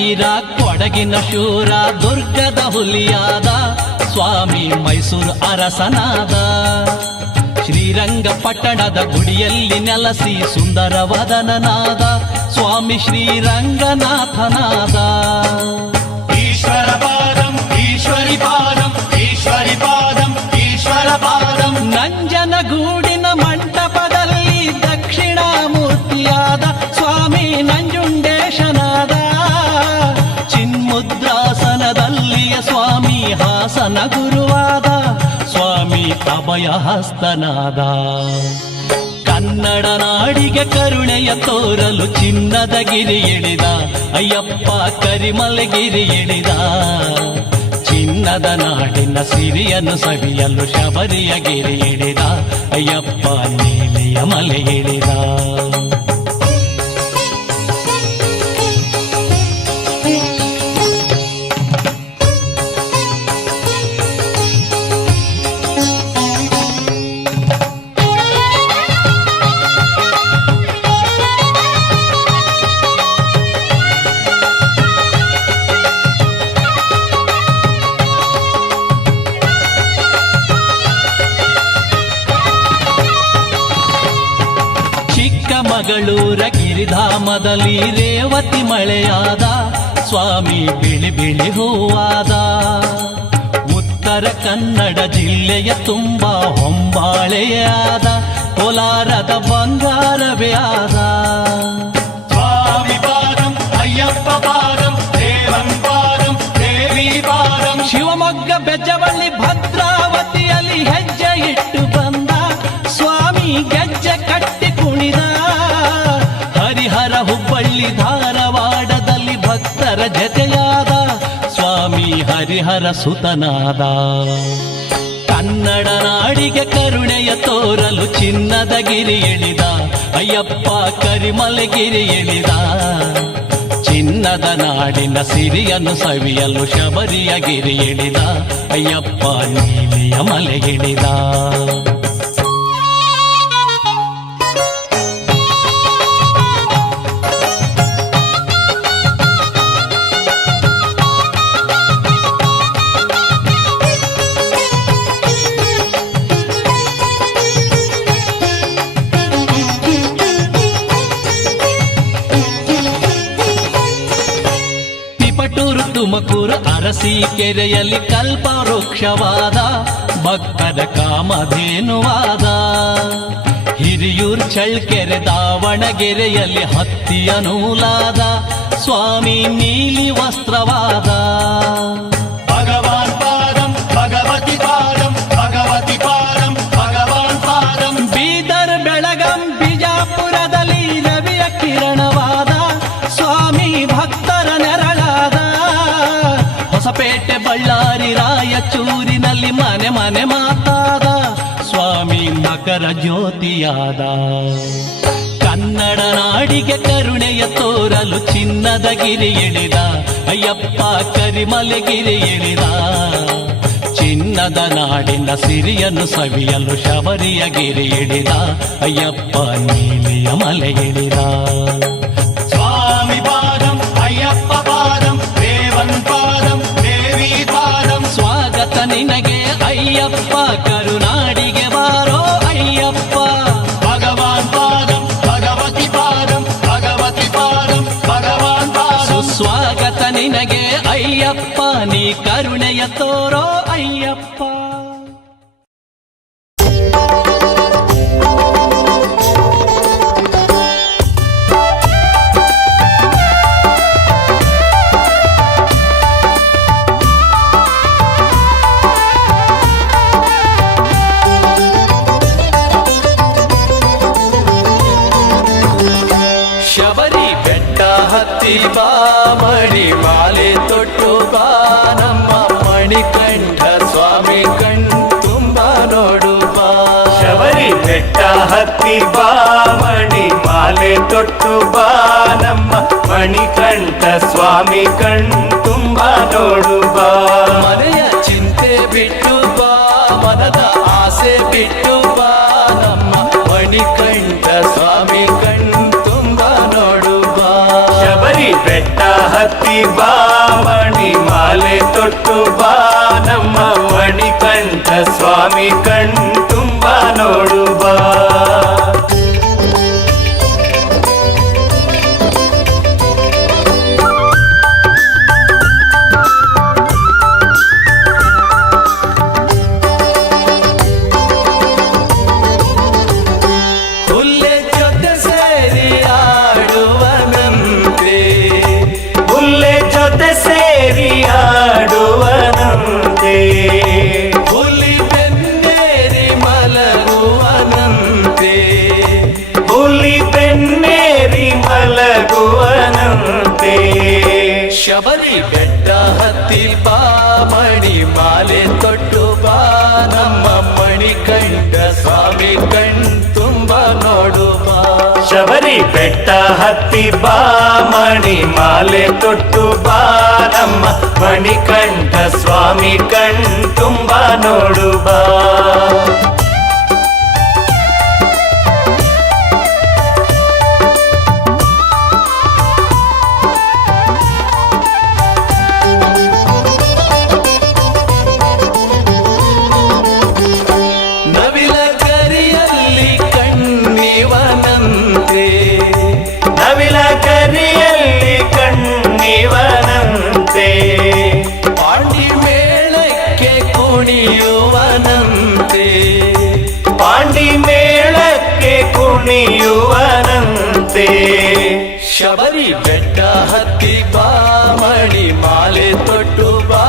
ವೀರ ಕೊಡಗಿನ ಶೂರ ದುರ್ಗದ ಹುಲಿಯಾದ ಸ್ವಾಮಿ ಮೈಸೂರು ಅರಸನಾದ ಶ್ರೀರಂಗಪಟ್ಟಣದ ಗುಡಿಯಲ್ಲಿ ನೆಲಸಿ ಸುಂದರವದನನಾದ ಸ್ವಾಮಿ ಶ್ರೀರಂಗನಾಥನಾದ ಈಶ್ವರ ಪಾದಂ ಈಶ್ವರಿ ಪಾದಂ ಈಶ್ವರಿ ಪಾದಂ ಈಶ್ವರ ಪಾದಂ ನಂಜನಗೂಡಿನ ಮಂಟಪದಲ್ಲಿ ದಕ್ಷಿಣಾಮೂರ್ತಿಯಾದ ಸ್ವಾಮಿ ನಂಜುಂಡೇಶನಾದ ಚಿನ್ಮುದ್ರಾಸನದಲ್ಲಿಯ ಸ್ವಾಮಿ ಹಾಸನ ಗುರುವಾದ ಸ್ವಾಮಿ ಅಭಯ ಹಸ್ತನಾದ ಕನ್ನಡ ನಾಡಿಗೆ ಕರುಣೆಯ ತೋರಲು ಚಿನ್ನದ ಗಿರಿ ಇಳಿದ ಅಯ್ಯಪ್ಪ ಕರಿಮಲಗಿರಿ ಇಳಿದ ಚಿನ್ನದ ನಾಡಿನ ಸಿರಿಯನ್ನು ಸವಿಯಲು ಶಬರಿಯ ಗಿರಿ ಇಳಿದ ಅಯ್ಯಪ್ಪ ನೀಲಿಯ ಮಲೆ ಇಳಿದ ಚಿಕ್ಕಮಗಳೂರ ಗಿರಿಧಾಮದಲ್ಲಿ ರೇವತಿ ಮಳೆಯಾದ ಸ್ವಾಮಿ ಬಿಳಿ ಬಿಳಿ ಹೂವಾದ ಉತ್ತರ ಕನ್ನಡ ಜಿಲ್ಲೆಯ ತುಂಬ ಹೊಂಬಾಳೆಯಾದ ಕೋಲಾರದ ಬಂಗಾರವೇ ಆದ ಸ್ವಾಮಿ ಪಾದಂ ಅಯ್ಯಪ್ಪ ಪಾದಂ ದೇವನ್ ಪಾದಂ ದೇವಿ ಪಾದಂ ಶಿವಮೊಗ್ಗ ಬೆಜ್ಜವಳ್ಳಿ ಭದ್ರಾವತಿಯಲ್ಲಿ ಹೆಜ್ಜೆ ಇಟ್ಟು ಬಂದ ಸ್ವಾಮಿ ಗೆಜ್ಜೆ ಕಟ್ಟಿ ಕುಣಿದ ಹರಿಹರ ಹುಬ್ಬಳ್ಳಿ ಧಾರವಾಡದಲ್ಲಿ ಭಕ್ತರ ಜತೆಯಾದ ಸ್ವಾಮಿ ಹರಿಹರ ಸುತನಾದ ಕನ್ನಡ ನಾಡಿಗೆ ಕರುಣೆಯ ತೋರಲು ಚಿನ್ನದ ಗಿರಿ ಇಳಿದ ಅಯ್ಯಪ್ಪ ಕರಿಮಲಗಿರಿ ಇಳಿದ ಚಿನ್ನದ ನಾಡಿನ ಸಿರಿಯನ್ನು ಸವಿಯಲು ಶಬರಿಯ ಗಿರಿ ಇಳಿದ ಅಯ್ಯಪ್ಪ ನೀಲಿಯ ಮಲೆಗಿಳಿದ ತುಮಕೂರು ಅರಸೀಕೆರೆಯಲ್ಲಿ ಕಲ್ಪ ವೃಕ್ಷವಾದ ಭಕ್ತರ ಕಾಮಧೇನುವಾದ ಹಿರಿಯೂರು ಚಳ್ಳಕೆರೆ ದಾವಣಗೆರೆಯಲ್ಲಿ ಹತ್ತಿಯ ನೂಲಾದ ಸ್ವಾಮಿ ನೀಲಿ ವಸ್ತ್ರವಾದ ಭಗವಾನ್ ಪಾದಂ ಭಗವತಿ ಪಾದಂ ಭಗವತಿ ಪಾದಂ ಭಗವಾನ್ ಪಾದಂ ಬೀದರ್ ಬೆಳಗಂ ಬಿಜಾಪುರದಲ್ಲಿ ರವಿಯ ಕಿರಣವಾದ ಸ್ವಾಮಿ ಭಕ್ತರ ನೆರಳಾದ ಹೊಸಪೇಟೆ ಬಳ್ಳಾರಿ ರಾಯಚೂರಿನಲ್ಲಿ ಮನೆ ಮನೆ ಮಾತಾದ ಸ್ವಾಮಿ ಮಕರ ಜ್ಯೋತಿಯಾದ ಕನ್ನಡ ನಾಡಿಗೆ ಕರುಣೆಯ ತೋರಲು ಚಿನ್ನದ ಗಿರಿ ಇಳಿದ ಅಯ್ಯಪ್ಪ ಕರಿಮಲಗಿರಿ ಇಳಿದ ಚಿನ್ನದ ನಾಡಿನ ಸಿರಿಯನ್ನು ಸವಿಯಲು ಶಬರಿಯ ಗಿರಿ ಇಳಿದ ಅಯ್ಯಪ್ಪ ನೀಲಿಯ ಮಲೆ ಇಳಿದ ಸ್ವಾಮಿ ಪಾದಂ ಅಯ್ಯಪ್ಪ ಪಾದಂ ದೇವನ್ ಪಾದಂ ದೇವಿ ಪಾದಂ ಸ್ವಾಗತ ನಿನಗೆ ಅಯ್ಯಪ್ಪ ಕರುನಾಡಿಗೆ ಬಾರೋ ಅಯ್ಯಪ್ಪ ಭಗವಾನ್ ಪಾದಂ ಭಗವತಿ ಪಾದಂ ಭಗವತಿ ಪಾದಂ ಭಗವಾನ್ ಪಾದಂ ಸುಸ್ವಾಗತ ನಿನಗೆ ಅಯ್ಯಪ್ಪ ನೀ ಕರುಣೆಯ ತೋರೋ ಅಯ್ಯಪ್ಪ ಶಬರಿ ಬೆಟ್ಟ ಹತ್ತಿ ಬಾ ಮಣಿ ಮಾಲೆ ತೊಟ್ಟು ಬಾ ನಮ್ಮ ಮಣಿಕಂಠ ಸ್ವಾಮಿ ಕಣ್ ತುಂಬ ನೋಡು ಬಾ ಶಬರಿ ಬೆಟ್ಟ ಹತ್ತಿ ಬಾ ಮಣಿ ಮಾಲೆ ತೊಟ್ಟು ಬಾ ನಮ್ಮ ಮಣಿಕಂಠ ಸ್ವಾಮಿ ಕಣ್ ತುಂಬ ನೋಡು ಬಾ ಮನೆಯ ಚಿಂತೆ ಬಿಟ್ಟು ಬಾ ಮನದ ಆಸೆ ಬಿಟ್ಟು ಬಾ ನಮ್ಮ ಮಣಿಕಂಠ ಸ್ವಾಮಿ ಕಣ್ ತುಂಬ ನೋಡು ಬಾ ಶಬರಿ ಬೆಟ್ಟ ಹತ್ತಿ ಬಾ ಮಣಿ ಮಾಲೆ ತೊಟ್ಟು ಬಾ ನಮ್ಮ ಮಣಿಕಂಠ ಸ್ವಾಮಿ ಕಣ್ತುಂಬ ನೋಡು ಬಾ. ಹುಲ್ಲೆ ಜೊತೆ ಸೇರಿ ಆಡುವನಂತೆ, ಹುಲ್ಲೆ ಜೊತೆ ಸೇರಿ ಆಡುವನಂತೆ, ಹುಲಿ ಬೆನ್ನೇರಿ ಮಲಗುವನಂತೆ, ಹುಲಿ ಬೆನ್ನೇರಿ ಮಲಗುವನಂತೆ. ಶಬರಿ ಬೆಟ್ಟ ಹತ್ತಿ ಬಾ ಮಣಿ ಮಾಲೆ ತೊಟ್ಟು ಬಾ ನಮ್ಮ ಮಣಿಕಂಠ ಸ್ವಾಮಿ ಕಣ್ತುಂಬ ನೋಡು ಬಾ. ಶಬರಿ ಬೆಟ್ಟ ಹತ್ತಿ ಬಾ ಮಣಿ ಮಾಲೆ ತೊಟ್ಟು ಬಾ ನಮ್ಮ ಮಣಿಕಂಠ ಸ್ವಾಮಿ ಕಣ್ತುಂಬ ನೋಡು ಬಾ. ನವಿಲ ಕರಿಯಲ್ಲಿ ಕಣ್ಣಿವನಂತೆ, ನವಿಲ ಕರಿಯಲ್ಲಿ ಕಣ್ಣಿವನಂತೆ, ಪಾಂಡಿ ಮೇಳಕ್ಕೆ ಕುಣಿಯುವನಂತೆ, ಪಾಂಡಿ ಮೇಳಕ್ಕೆ ಕುಣಿಯುವನಂತೆ. ಶಬರಿ ಬೆಟ್ಟ ಹತ್ತಿ ಬಾ ಮಣಿ ಮಾಲೆ ತೊಟ್ಟು ಬಾ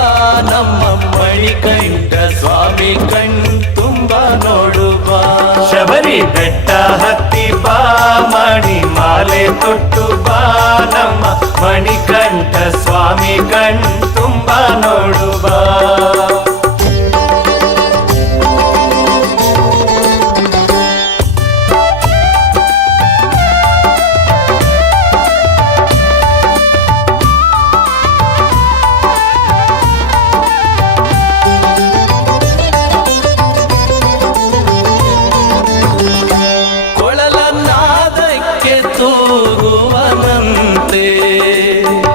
ನಮ್ಮ ಮಣಿಕಂಠ ಸ್ವಾಮಿ ಕಣ್ತುಂಬ ನೋಡು ಬಾ. ಶಬರಿ ಬೆಟ್ಟ ಹತ್ತಿ ಬಾ ಮಣಿ ಮಾಲೆ ತೊಟ್ಟು ಬಾ ನಮ್ಮ ಮಣಿಕಂಠ ಸ್ವಾಮಿ ಕಣ್ತುಂಬ ನೋಡು ಬಾ. ಕೊಳಲ ನಾದಕ್ಕೆ ತೂಗುವನಂತೆ,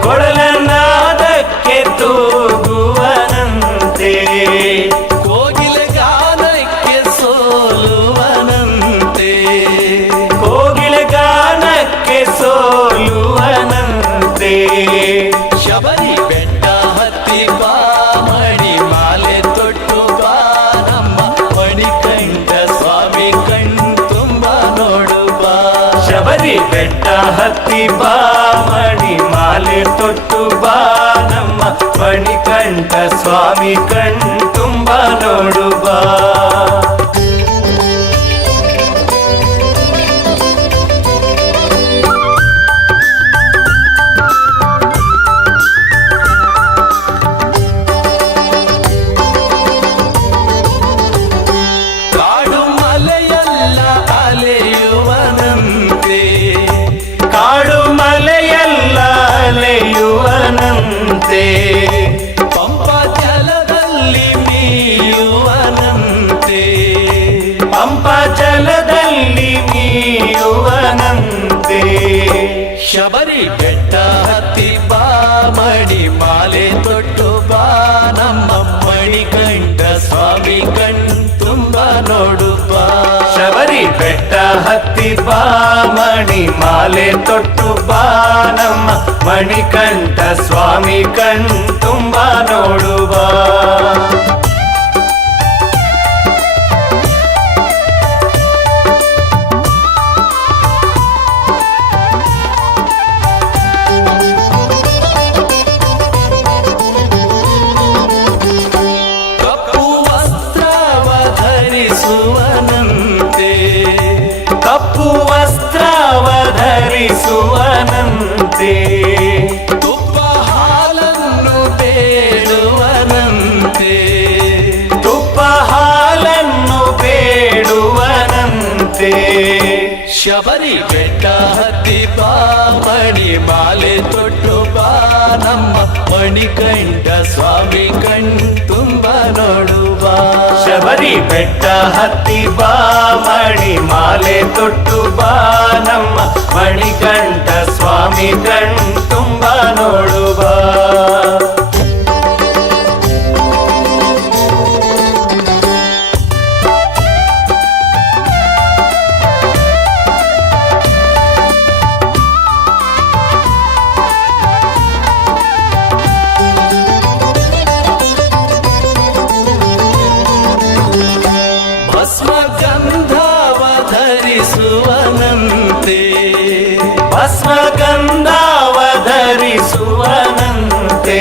ಕೊಳಲ ನಾದಕ್ಕೆ ತೂಗುವನಂತೆ, ಕೋಗಿಲೆ ಗಾನಕ್ಕೆ ಸೋಲುವನಂತೆ, ಕೋಗಿಲೆ ಗಾನಕ್ಕೆ ಸೋಲುವನಂತೆ. ಶಬರಿ ಬೆಟ್ಟ ಹತ್ತಿ ಬಾ ಮಣಿ ಮಾಲೆ ತೊಟ್ಟು ಬಾ ನಮ್ಮ ಮಣಿಕಂಠ ಸ್ವಾಮಿ ಕಣ್ತುಂಬ ನೋಡು ಬಾ. ಶಬರಿ ಬೆಟ್ಟ ಹತ್ತಿ ಬಾ ಮಣಿ ಮಾಲೆ ತೊಟ್ಟು ಬಾ ನಮ್ಮ ಮಣಿಕಂಠ ಸ್ವಾಮಿ ಕಣ್ತುಂಬ ನೋಡು ಬಾ. ಕಾಡು ಮಲೆಯಲ್ಲ ಅಲೆಯುವನಂತೆ, ಕಾಡು ಮಲೆಯಲ್ಲ ಅಲೆಯುವನಂತೆ, ಪಂಪ ಜಲದಲ್ಲಿ ಮೀಯುವನಂತೆ, ಪಂಪ ಜಲದಲ್ಲಿ ಮೀಯುವನಂತೆ. ಶಬರಿ ಬೆಟ್ಟ ಹತ್ತಿ ಬಾ ಮಣಿ ಮಾಲೆ ತೊಟ್ಟು ಬಾ ನಮ್ಮ ಮಣಿಕಂಠ ಸ್ವಾಮಿ ಕಣ್ತುಂಬ ನೋಡು ಬಾ. ಶಬರಿ ಬೆಟ್ಟ ಹತ್ತಿ ಬಾ ಮಣಿ ಮಾಲೆ ತೊಟ್ಟು ಬಾ ನಮ್ಮ ಮಣಿಕಂಠ ಸ್ವಾಮಿ ಕಣ್ತುಂಬ ನೋಡು ಬಾ. ಕಪ್ಪು ವಸ್ತ್ರವ ಧರಿಸುವನಂತೆ, ಕಪ್ಪು ವಸ್ತ್ರವ ಧರಿಸುವನಂತೆ, ತುಪ್ಪ ಹಾಲನ್ನು ಬೇಡುವನಂತೆ, ತುಪ್ಪ ಹಾಲನ್ನು ಬೇಡುವನಂತೆ. ಶಬರಿ ಬೆಟ್ಟ ಹತ್ತಿ ಬಾ ಮಣಿ ಮಾಲೆ ತೊಟ್ಟು ಬಾ ನಮ್ಮ ಮಣಿಕಂಠ ಸ್ವಾಮಿ ಕಣ್ತುಂಬ ನೋಡು ಬಾ. ಶಬರಿ ಶಬರಿ ಬೆಟ್ಟ ಹತ್ತಿ ಬಾ ಮಣಿ ಮಾಲೆ ತೊಟ್ಟು ಬಾ ನಮ್ಮ ಮಣಿಕಂಠ ಸ್ವಾಮಿ ಕಣ್ತುಂಬ ನೋಡು ಬಾ. ಭಸ್ಮ ಗಂಧವ ಧರಿಸುವನಂತೆ ಭಸ್ಮ ಗಂಧವ ಧರಿಸುವನಂತೆ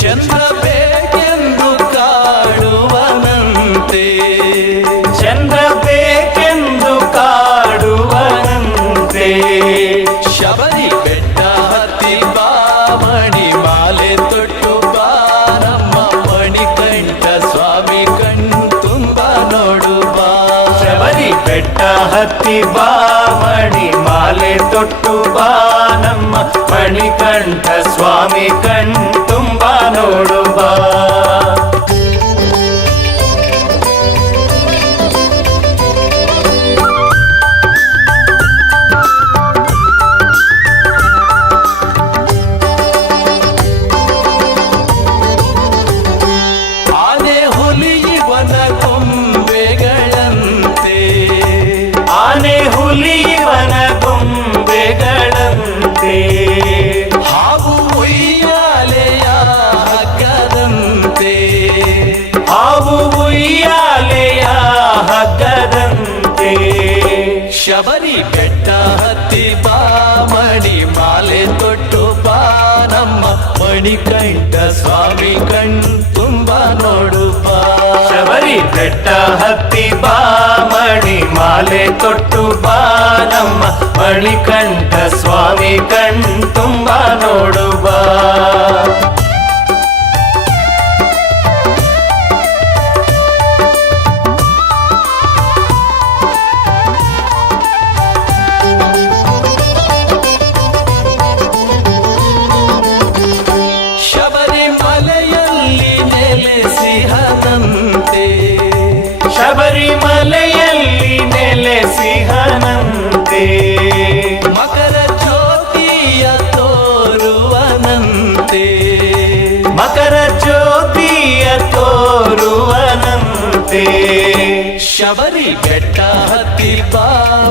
ಚಂದ್ರ ಬೇಕೆಂದು ಕಾಡುವನಂತೆ ಚಂದ್ರ ಬೇಕೆಂದು ಕಾಡುವನಂತೆ ಶಬರಿ ಬೆಟ್ಟ ಹತ್ತಿ ಬಾ ಮಣಿ ಮಾಲೆ ತೊಟ್ಟು ಬಾ ನಮ್ಮ ಮಣಿಕಂಠ ಸ್ವಾಮಿ ಕಣ್ತುಂಬ ನೋಡು ಬಾ. ಶಬರಿ ಬೆಟ್ಟ ಹತ್ತಿ ಬಾ ಮಣಿ ಮಾಲೆ ತೊಟ್ಟು ಬಾ ನಮ್ಮ ಮಣಿಕಂಠ ಸ್ವಾಮಿ ಕಣ್ತುಂಬ ನೋಡು ಬಾ. ಆನೆ ಹುಲಿ ಇವನ ಗೊಂಬೆಗಳಂತೆ ಆನೆ ಹುಲಿವನ ಗೊಂಬೆಗಳಂತೆ ಹಾವು ಉಯ್ಯಾಲೆಯ ಹಗ್ಗದಂತೆ ಹಾವು ಉಯ್ಯಾಲೆಯ ಹಗ್ಗದಂತೆ ಶಬರಿ ಬೆಟ್ಟ ಹತ್ತಿ ಬಾ ಮಣಿ ಮಾಲೆ ತೊಟ್ಟು ಬಾ ನಮ್ಮ ಮಣಿಕಂಠ ಸ್ವಾಮಿ ಕಣ್ತುಂಬ ನೋಡು ಬಾ. ಶಬರಿ ಬೆಟ್ಟ ಹತ್ತಿ ಬಾ ಮಣಿ ಮಾಲೆ ತೊಟ್ಟು ಬಾ ನಮ್ಮ ಮಣಿಕಂಠ ಸ್ವಾಮಿ ಕಣ್ತುಂಬ ನೋಡು ಬಾ. ಶಬರಿಮಲೆಯಲ್ಲಿ ನೆಲೆಸಿಹನಂತೆ ಶಬರಿಮಲೆಯಲ್ಲಿ ನೆಲೆಸಿಹನಂತೆ ಮಕರ ಜ್ಯೋತಿಯ ತೋರುವನಂತೆ ಮಕರ ಜ್ಯೋತಿಯ ತೋರುವನಂತೆ ಶಬರಿ ಬೆಟ್ಟ ಹತ್ತಿ ಬಾ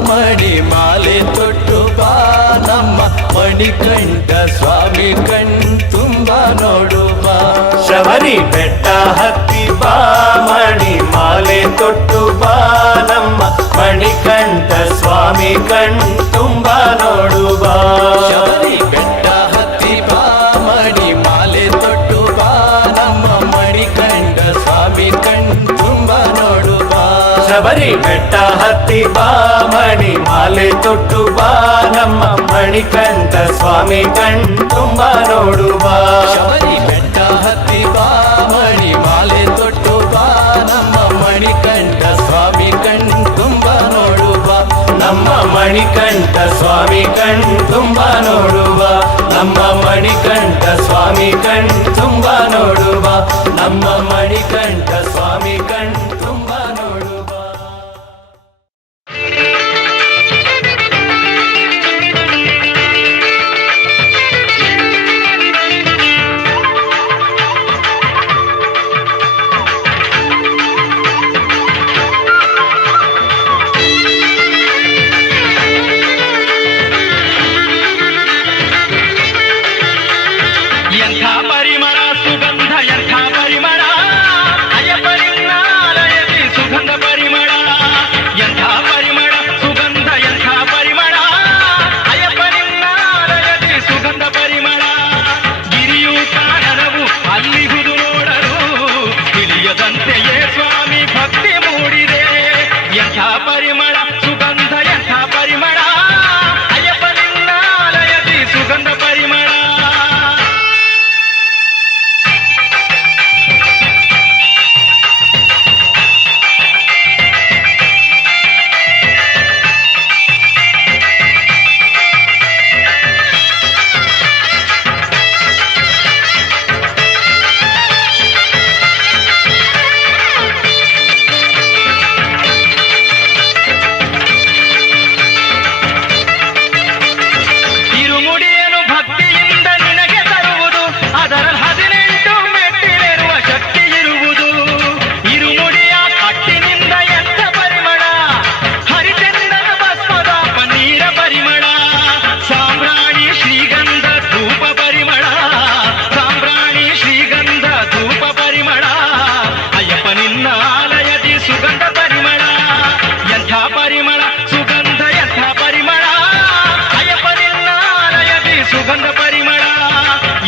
ಮಣಿ ಮಾಲೆ ತೊಟ್ಟು ಬಾ ನಮ್ಮ ಮಣಿಕಂಠ ಸ್ವಾಮಿ ಕಣ್ತುಂಬ ನೋಡು ಬಾ. ಶಬರಿ ಬೆಟ್ಟ ಹತ್ತಿ ಬಾ ಮಣಿ ಮಾಲೆ ತೊಟ್ಟು ಬಾ ನಮ್ಮ ಮಣಿಕಂಠ ಸ್ವಾಮಿ ಕಣ್ತುಂಬ ನೋಡು ಬಾ. ಶಬರಿ ಬೆಟ್ಟ ಹತ್ತಿ ಬಾ ಮಣಿ ಮಾಲೆ ತೊಟ್ಟು ಬಾ ನಮ್ಮ ಮಣಿಕಂಠ ಸ್ವಾಮಿ ಕಣ್ತುಂಬ ನೋಡು ಬಾ. ಶಬರಿ ಬೆಟ್ಟ ಹತ್ತಿ ಬಾ ಮಣಿ ಮಾಲೆ ತೊಟ್ಟು ಬಾ ನಮ್ಮ ಮಣಿಕಂಠ ಸ್ವಾಮಿ ಕಣ್ತುಂಬ ನೋಡು ಬಾ. ಶಬರಿ ಬೆಟ್ಟ ಹತ್ತಿ ಬಾ ಮಣಿ ಮಾಲೆ ತೊಟ್ಟು ಬಾ ನಮ್ಮ ಮಣಿಕಂಠ ಸ್ವಾಮಿ ಕಣ್ತುಂಬ ನೋಡು ಬಾ. ನಮ್ಮ ಮಣಿಕಂಠ ಸ್ವಾಮಿ ಕಣ್ತುಂಬ ನೋಡು ಬಾ. ನಮ್ಮ ಮಣಿಕಂಠ ಸ್ವಾಮಿ ಕಣ್ತುಂಬ ನೋಡು ಬಾ. ನಮ್ಮ ಮಣಿಕಂಠ ಸ್ವಾಮಿ ಕಣ್ತುಂಬ ನೋಡು ಬಾ. ಎಂಥ ಪರಿಮಳ ಸುಗಂಧ ಎಂಥ ಪರಿಮಳ ಅಯ್ಯಪ್ಪನಿನ್ನಾಲಯದಿ ಸುಗಂಧ ಪರಿಮಳ ಎಂಥ ಪರಿಮಳ ಸುಗಂಧ ಎಂಥ ಪರಿಮಳ ಅಯ್ಯಪ್ಪನಿನ್ನಾಲಯದಿ ಸುಗಂಧ ಪರಿಮಳ ಗಿರಿಯು ಕಾಣನವು ಅಲ್ಲಿಹುದು ನೋಡಲು ತಿಳಿಯದಂತೆಯೇ ಸ್ವಾಮಿ ಭಕ್ತಿ ಮೂಡಿದೆ ಎಂಥ ಪರಿಮಳ ಸುಗಂಧ ಎಂಥ ಪರಿಮಳ ಅಯ್ಯಪ್ಪನಿನ್ನಾಲಯದಿ ಸುಗಂಧ ಪರಿಮಳ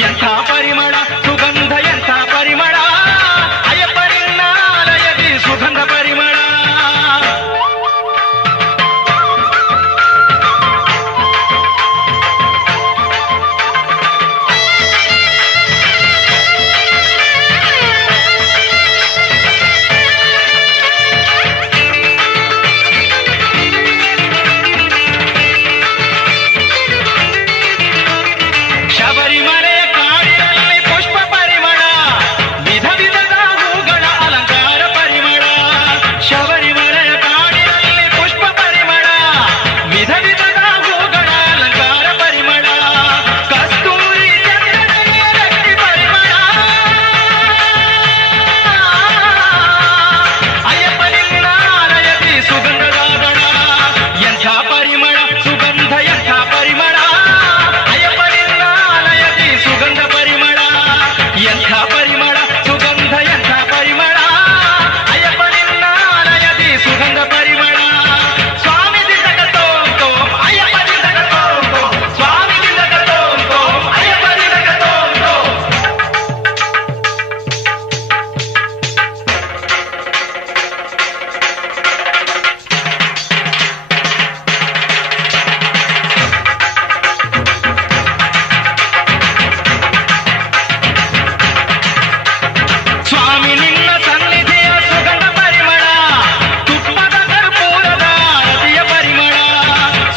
ಎಂಥ ಪರಿಮಳ ಸುಗಂಧ ಎಂಥ ಪರಿಮಳ ಅಯ್ಯಪ್ಪ ನಿನ್ನ ಆಲಯದಿ ಸುಗಂಧ ಪರಿಮಳ ಶಬರಿಮಲೆಯ ಕಾಡಿನಲ್ಲಿ ಪುಷ್ಪ ಪರಿಮಳ ವಿಧ ವಿಧದ ಹೂಗಳ ಅಲಂಕಾರ ಪರಿಮಳ ಶಬರಿಮಲೆಯ ಕಾಡಿನಲ್ಲಿ ಪುಷ್ಪ ಪರಿಮಳ ವಿಧ ವಿಧದ ಹೂಗಳ ಅಲಂಕಾರ ಪರಿಮಳ ಕಸ್ತೂರಿ ಚಂದನೆಯ ರಕ್ತಿ ಪರಿಮಳ ಅಯ್ಯಪ್ಪ ನಿನ್ನ ಆಲಯದಿ ಸುಗಂಧದ ಗಣ ಎಂಥ ಪರಿಮಳ ಸುಗಂಧ ಎಂಥ ಪರಿಮಳ ಅಯ್ಯಪ್ಪ ನಿನ್ನ ಆಲಯದಿ ಸುಗಂಧ ಪರಿಮಳ ಎಂಥ ಪರಿಮಳ ಸುಗಂಧ ಎಂಥ ಪರಿಮಳ ಅಯ್ಯಪ್ಪ ನಿನ್ನ ಆಲಯದಿ ಸುಗಂಧ ಪರಿಮಳ ಸ್ವಾಮಿ ದಿಂದಗತೋಂತೋ ಅಯ್ಯಪ್ಪ ದಿಂದಗತೋಂತೋ ಸ್ವಾಮಿ ದಿಂದಗತೋಂತೋ ಅಯ್ಯಪ್ಪ ದಿಂದಗತೋಂತೋ ಸ್ವಾಮಿ ನಿನ್ನ ಸನ್ನಿಧಿಯ ಸುಗಂಧ ಪರಿಮಳ ತುಪ್ಪದ ಕರ್ಪೂರದ ಆರತಿಯ ಪರಿಮಳ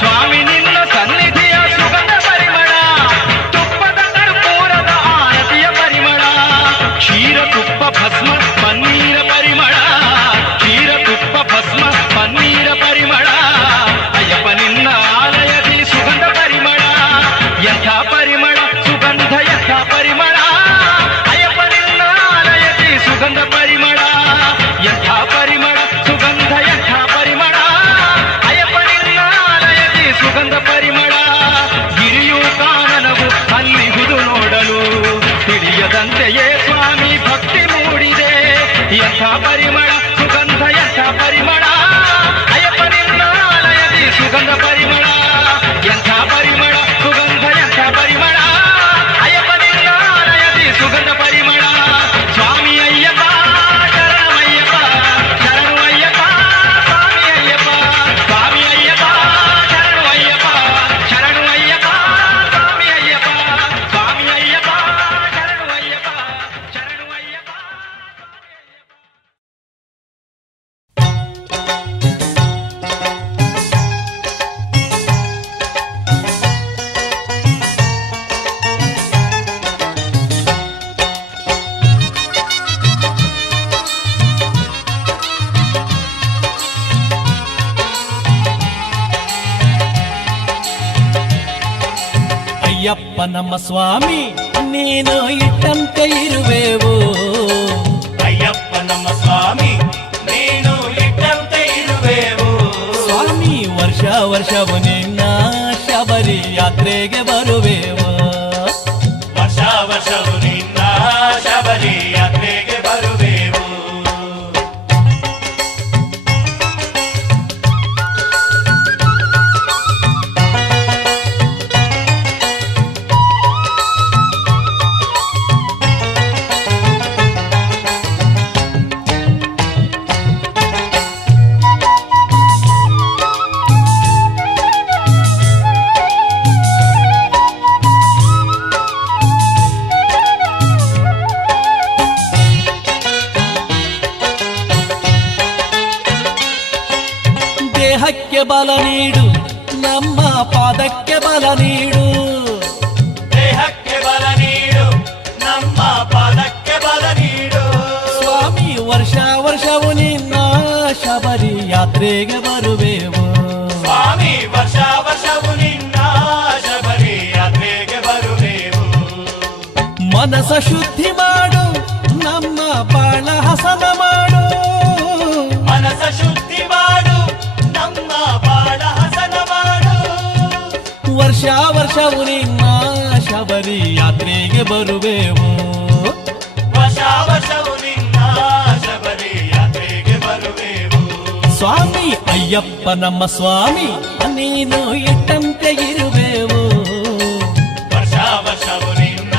ಸ್ವಾಮಿ ನಿನ್ನ ಸನ್ನಿಧಿಯ ಸುಗಂಧ ಪರಿಮಳ ತುಪ್ಪದ ಕರ್ಪೂರದ ಆರತಿಯ ಪರಿಮಳ ಕ್ಷೀರ ತುಪ್ಪ ಭಸ್ಮ ಪನ್ನೀರ ಪರಿಮಳ ಕ್ಷೀರ ತುಪ್ಪ ಭಸ್ಮ ಪನ್ನೀರ ಪರಿಮಳ ಅಯ್ಯಪ್ಪ ನಿನ್ನ ಆಲಯದಿ ಸುಗಂಧ ಪರಿಮಳ ಎಂಥ ಪರಿಮಳ ಸುಗಂಧ ಎಂಥ ಪರಿಮಳ ಅಯ್ಯಪ್ಪ ನಿನ್ನ ಆಲಯದಿ ಸುಗಂಧ ಪರಿಮಳ ಎಂಥ ಪರಿಮಳ ಸುಗಂಧ ಎಂಥ ಪರಿಮಳ ಅಯ್ಯಪ್ಪ ನಿನ್ನ ಆಲಯದಿ ಸುಗಂಧ ಪರಿಮಳ ಗಿರಿಯು ಕಾನನವು ಅಲ್ಲಿಹುದು ನೋಡಲು ತಿಳಿಯದಂತೆಯೇ ಸ್ವಾಮಿ ಭಕ್ತಿ ಮೂಡಿದೆ ಎಂಥ ಪರಿಮಳ ಸುಗಂಧ ಎಂಥ ಪರಿಮಳ ಅಯ್ಯಪ್ಪ ನಿನ್ನ ಆಲಯದಿ ಸುಗಂಧ ಪರಿಮಳ ಎಂಥ ಪರಿಮಳ ಸುಗಂಧ ಎಂಥ ಪರಿಮಳ ಅಯ್ಯಪ್ಪ ನಿನ್ನ ಆಲಯದಿ ಸುಗಂಧ ಪರಿಮಳ ಸ್ವಾಮಿ ಅಯ್ಯಪ್ಪ ಶರಣಮಯ್ಯಪ್ಪ ಶರಣು ಅಯ್ಯಪ್ಪ ಸ್ವಾಮಿ ಅಯ್ಯಪ್ಪ ಸ್ವಾಮಿ ಅಯ್ಯಪ್ಪ ಶರಣು ಅಯ್ಯಪ್ಪ ಶರಣು ಅಯ್ಯಪ್ಪ ಸ್ವಾಮಿ ಅಯ್ಯಪ್ಪ ಸ್ವಾಮಿ ಅಯ್ಯಪ್ಪ ಶರಣು ಅಯ್ಯಪ್ಪ ಶರಣು ಅಯ್ಯಪ್ಪ ಅಯ್ಯಪ್ಪ ನಮ್ಮ ಸ್ವಾಮಿ ನೀನು ಇಟ್ಟಂತೆ ಇರುವೆವು ಅಯ್ಯಪ್ಪ ನಮ್ಮ ಸ್ವಾಮಿ ನೀನು ಇಟ್ಟಂತೆ ಇರುವೆವು ಸ್ವಾಮಿ ವರ್ಷ ವರ್ಷವು ನಿನ್ನ ಶಬರಿ ಯಾತ್ರೆಗೆ ಬರುವೆವು ವರ್ಷ ವರ್ಷವು ನಿನ್ನ ಶಬರಿ ಯಾತ್ರೆಗೆ ಬರುವೆವು ದೇಹಕ್ಕೆ ಬಲ ನೀಡು ನಮ್ಮ ಪಾದಕ್ಕೆ ಬಲ ನೀಡು ದೇಹಕ್ಕೆ ಬಲ ನೀಡು ನಮ್ಮ ಪಾದಕ್ಕೆ ಬಲ ನೀಡು ಸ್ವಾಮಿ ವರ್ಷ ವರ್ಷವು ನಿನ್ನ ಶಬರಿ ಯಾತ್ರೆಗೆ ಬರುವೆವು ಸ್ವಾಮಿ ವರ್ಷ ವರ್ಷವು ನಿನ್ನ ಶಬರಿ ಯಾತ್ರೆಗೆ ಬರುವೆವು ಮನಸ ಶುದ್ಧಿ ಮಾಡು ನಮ್ಮ ಬಾಳ ಹಸನ ಮಾಡು ಮನಸ ಶುದ್ಧಿ ಮಾಡು ನಮ್ಮ ಬಾಳ ಹಸನ ಮಾಡು ವರ್ಷ ವರ್ಷವು ನಿನ್ನ ಶಬರಿ ಯಾತ್ರೆಗೆ ಬರುವೆವು ವರ್ಷ ವರ್ಷವು ನಿನ್ನ ಶಬರಿ ಯಾತ್ರೆಗೆ ಬರುವೆವು ಸ್ವಾಮಿ ಅಯ್ಯಪ್ಪ ನಮ್ಮ ಸ್ವಾಮಿ ನೀನು ಇಟ್ಟಂತೆ ಇರುವೆವು ವರ್ಷ ವರ್ಷವು ನಿನ್ನ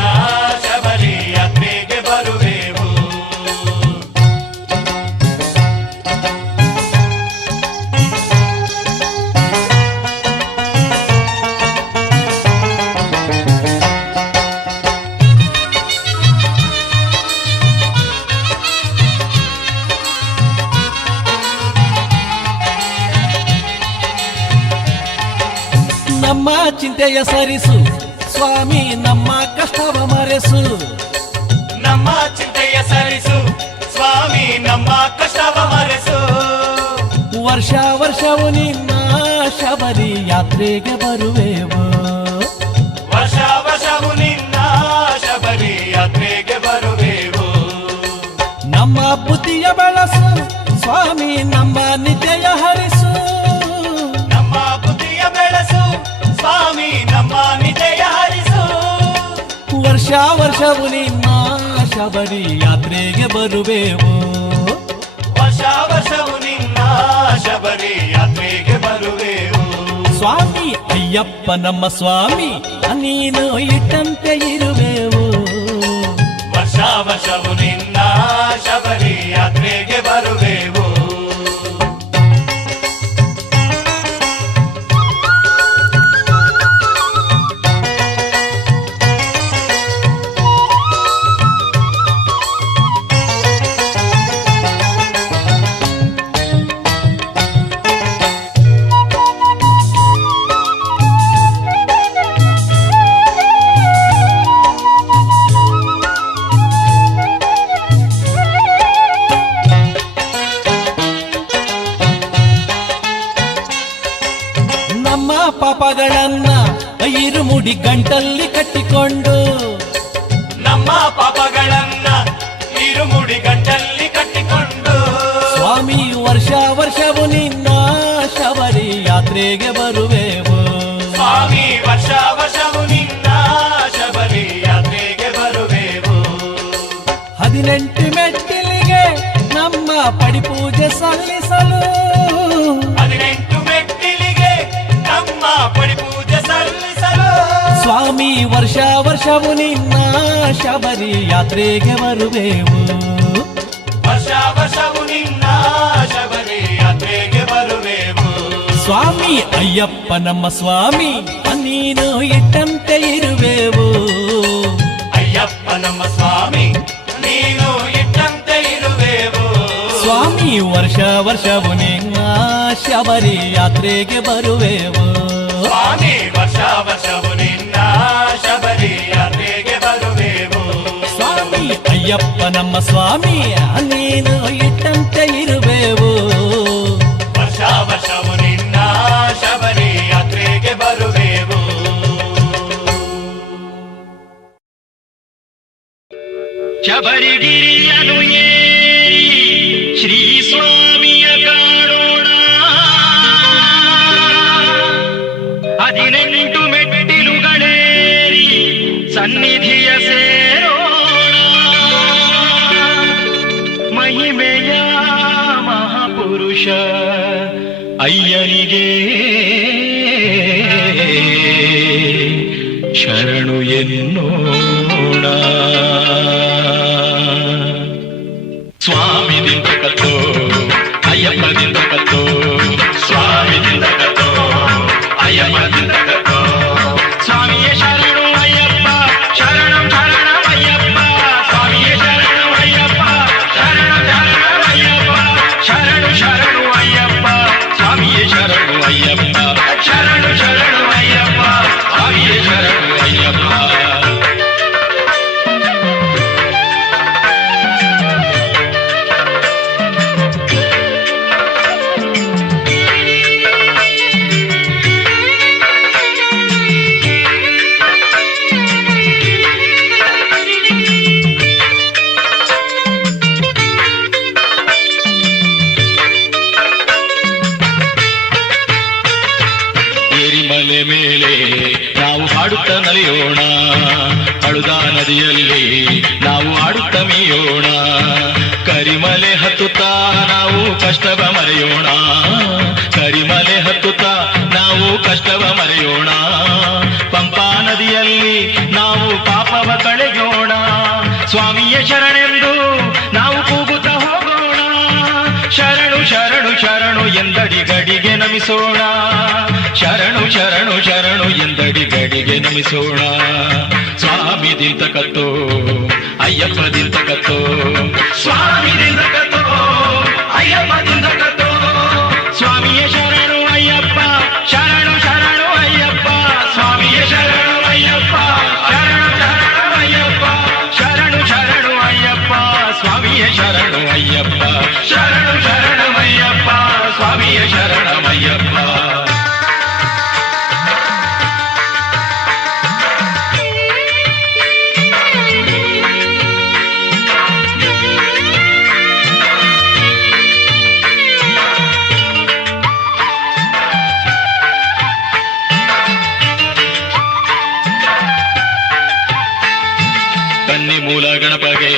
ಚಿಂತೆಯ ಸರಿಸು ಸ್ವಾಮಿ ನಮ್ಮ ಕಷ್ಟವ ಮರೆಸು. ನಮ್ಮ ಚಿಂತೆಯ ಸರಿಸು ಸ್ವಾಮಿ ನಮ್ಮ ಕಷ್ಟವ ಮರೆಸು. ವರ್ಷ ವರ್ಷವು ನಿನ್ನ ಶಬರಿ ಯಾತ್ರೆಗೆ ಬರುವೆವು. ವರ್ಷ ವರ್ಷವು ನಿನ್ನ ಶಬರಿ ಯಾತ್ರೆಗೆ ಬರುವೆವು. ನಮ್ಮ ಬುದ್ಧಿಯ ಬಳಸು ಸ್ವಾಮಿ ನಮ್ಮ ನಿತ್ಯಯ ಹರಿಸು. ನಮ್ಮ ಬುದ್ಧಿಯ ಬೆಳೆಸು ಸ್ವಾಮಿ ನಮ್ಮ ನಿಜಯ ಹರಿಸು. ವರ್ಷ ವರ್ಷವು ನಿನ್ನ ಶಬರಿ ಯಾತ್ರೆಗೆ ಬರುವೆವು. ವರ್ಷ ವರ್ಷವು ನಿನ್ನ ಶಬರಿ ಯಾತ್ರೆಗೆ ಬರುವೆವು. ಸ್ವಾಮಿ ಅಯ್ಯಪ್ಪ ನಮ್ಮ ಸ್ವಾಮಿ ನೀನು ಇಟ್ಟಂತೆ ಇರುವೆವು. ವರ್ಷ ವರ್ಷವು ನಿನ್ನ ಶಬರಿ ಯಾತ್ರೆಗೆ ಬರುವೆವು. ಪಾಪಗಳನ್ನ ಇರುಮುಡಿ ಗಂಟಲ್ಲಿ ಕಟ್ಟಿಕೊಂಡು. ನಮ್ಮ ಪಾಪಗಳನ್ನ ಇರುಮುಡಿ ಗಂಟಲ್ಲಿ ಕಟ್ಟಿಕೊಂಡು. ಸ್ವಾಮಿ ವರ್ಷ ವರ್ಷವು ನಿನ್ನ ಶಬರಿ ಯಾತ್ರೆಗೆ ಬರುವೆವು. ಸ್ವಾಮಿ ವರ್ಷ ವರ್ಷವು ನಿನ್ನ ಶಬರಿ ಯಾತ್ರೆಗೆ ಬರುವೆವು. 18 ಮೆಟ್ಟಿಲಿಗೆ ನಮ್ಮ ಪಡಿಪೂಜೆ ಸಲ್ಲಿಸಲು. 18 ಮೆಟ್ಟಿಲಿಗೆ ನಮ್ಮ ಪಡಿಪೂಜೆ ಸಲ್ಲಿಸಲು. ಸ್ವಾಮಿ ವರ್ಷ ವರ್ಷವು ನಿನ್ನ ಶಬರಿ ಯಾತ್ರೆಗೆ ಬರುವೆವು. ವರ್ಷ ವರ್ಷವು ನಿನ್ನ ಶಬರಿ ಯಾತ್ರೆಗೆ ಬರುವೆವು. ಸ್ವಾಮಿ ಅಯ್ಯಪ್ಪ ನಮ್ಮ ಸ್ವಾಮಿ ನೀನು ಇಟ್ಟಂತೆ ಇರುವೆವು. ಅಯ್ಯಪ್ಪ ನಮ್ಮ ಸ್ವಾಮಿ ನೀನು ಇಟ್ಟಂತೆ ಇರುವೆವು. ಸ್ವಾಮಿ ವರ್ಷ ವರ್ಷವು ನಿನ್ನ ಶಬರಿ ಯಾತ್ರೆಗೆ ಬರುವೆವು. ಸ್ವಾಮಿ ವರ್ಷ ವರ್ಷವು ನಿನ್ನ ಶಬರಿ ಯಾತ್ರೆಗೆ ಬರುವೆವು. ಸ್ವಾಮಿ ಅಯ್ಯಪ್ಪ ನಮ್ಮ ಸ್ವಾಮಿ ನೀನು ಇಟ್ಟಂತೆ ಇರುವೆವು. ವರ್ಷ ವರ್ಷವು ನಿನ್ನ ಶಬರಿ ಯಾತ್ರೆಗೆ ಬರುವೆವು. ಶಬರಿಗಿರಿಯನು ಏರಿ ಶ್ರೀ ಸ್ವಾಮಿಯ ಕಾಣೋಣ. 18 ಮೆಟ್ಟಿಲುಗಳೇರಿ ಸನ್ನಿಧಿಯ ಸೇರೋಣ. ಮಹಿಮೆಯ ಮಹಾಪುರುಷ ಅಯ್ಯನಿಗೆ ಶರಣು ಎನ್ನೋಣ. ಸ್ವಾಮಿದಿಂದ ಕತ್ತೋ ಅಯ್ಯಪ್ಪದಿಂದ ಕತ್ತೋ. ಸ್ವಾಮಿದಿಂದ ಕತ್ತೋ ಅಯ್ಯಪ್ಪದಿಂದ ಕತ್ತೋ. ಸ್ವಾಮಿಯೇ ಶರಣು ಅಯ್ಯಪ್ಪ ಶರಣಂ ಶರಣಂ ಅಯ್ಯಪ್ಪ. ಸ್ವಾಮಿಯೇ ಶರಣು ಅಯ್ಯಪ್ಪ ಶರಣಂ ಶರಣಂ ಅಯ್ಯಪ್ಪ. ಶರಣು ಶರಣು ಅಯ್ಯಪ್ಪ ಸ್ವಾಮಿಯೇ ಶರಣು ಅಯ್ಯಪ್ಪ. ಶರಣು ಶರಣು ಅಯ್ಯಪ್ಪ ಸ್ವಾಮಿಯೇ ಶರಣು ಅಯ್ಯಪ್ಪ. ಏರಿಮಲೆ ಮೇಲೆ ನಾವು ಹಾಡುತ್ತ ನಲಿಯೋಣ. ಅಳುದಾ ನದಿಯಲ್ಲಿ ನಾವು ಆಡುತ್ತ ಮೀಯೋಣ. ಕರಿಮಲೆ ಹತ್ತುತ್ತಾ ನಾವು ಕಷ್ಟವ ಮರೆಯೋಣ. ಕರಿಮಲೆ ಹತ್ತುತ್ತಾ ನಾವು ಕಷ್ಟವ ಮರೆಯೋಣ. ಪಂಪಾ ನದಿಯಲ್ಲಿ ನಾವು ಪಾಪವ ಕಳೆಯೋಣ. ಸ್ವಾಮಿಯ ಶರಣೆಂದು ನಾವು ಕೂಗುತ್ತ ಹೋಗೋಣ. ಶರಣು ಶರಣು ಶರಣು ಎಂದಡಿ ಗಡಿಗೆ ನಮಿಸೋಣ. ಶರಣು ಶರಣು ಶರಣು ಎಂದಡಿ ಗಡಿಗೆ ನಮಿಸೋಣ. ಸ್ವಾಮಿದಿಂದ ಕತ್ತೋ ಅಯ್ಯಪ್ಪದಿಂದ ಕತ್ತೋ. ಸ್ವಾಮಿದಿಂದ ಕತ್ತೋ ಅಯ್ಯಪ್ಪದಿಂದ ಕತ್ತೋ. ಸ್ವಾಮಿಯ ಶರಣು ಅಯ್ಯಪ್ಪ ಶರಣು ಶರಣು ಅಯ್ಯಪ್ಪ. ಕನ್ನಿ ಮೂಲ ಗಣಪಗೆ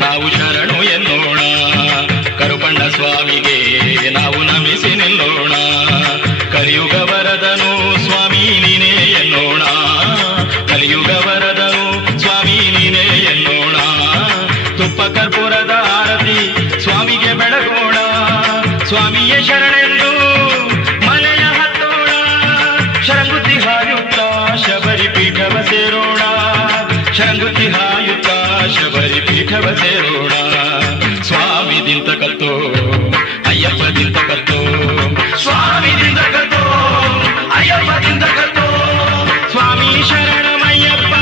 ನಾವು ಶರಣು ಎನ್ನೋಣ, ಕರುಪಣ್ಣ ಸ್ವಾಮಿಗೆ ನಾವು ನಮಿಸಿ ನಿಲ್ಲೋಣ. ಕಲಿಯುಗ ವರದನು ಸ್ವಾಮಿ ನೀನೇ ಎನ್ನೋಣ, ಕಲಿಯುಗ ವರದನು ಸ್ವಾಮಿ ನೀನೇ ಎನ್ನೋಣ. ತುಪ್ಪ ಕರ್ಪೂರದ ಆರತಿ ಸ್ವಾಮಿಗೆ ಬೆಳಗೋಣ, ಸ್ವಾಮಿಯೇ ಶರಣೆಂದು ಮಲೆಯ ಹತ್ತೋಣ. ಶರಂಗುತ್ತಿ ಹಾಯುತ್ತ ಶಬರಿ ಪೀಠವ ಸೇರೋಣ, ಶರಂಗುತ್ತಿ ಹಾಯುತ್ತ ಶಬರಿ ಪೀಠವ ಸೇರೋಣ. ಸ್ವಾಮಿ ದಿಂತ ಕತ್ತೋ ಅಯ್ಯಪ್ಪ ದಿಂತ ಕತ್ತೋ, ಸ್ವಾಮಿ ದಿಂತ ಕತ್ತೋ ಅಯ್ಯಪ್ಪ ದಿಂತ ಕತ್ತೋ. ಸ್ವಾಮಿ ಶರಣಮಯ್ಯಪ್ಪ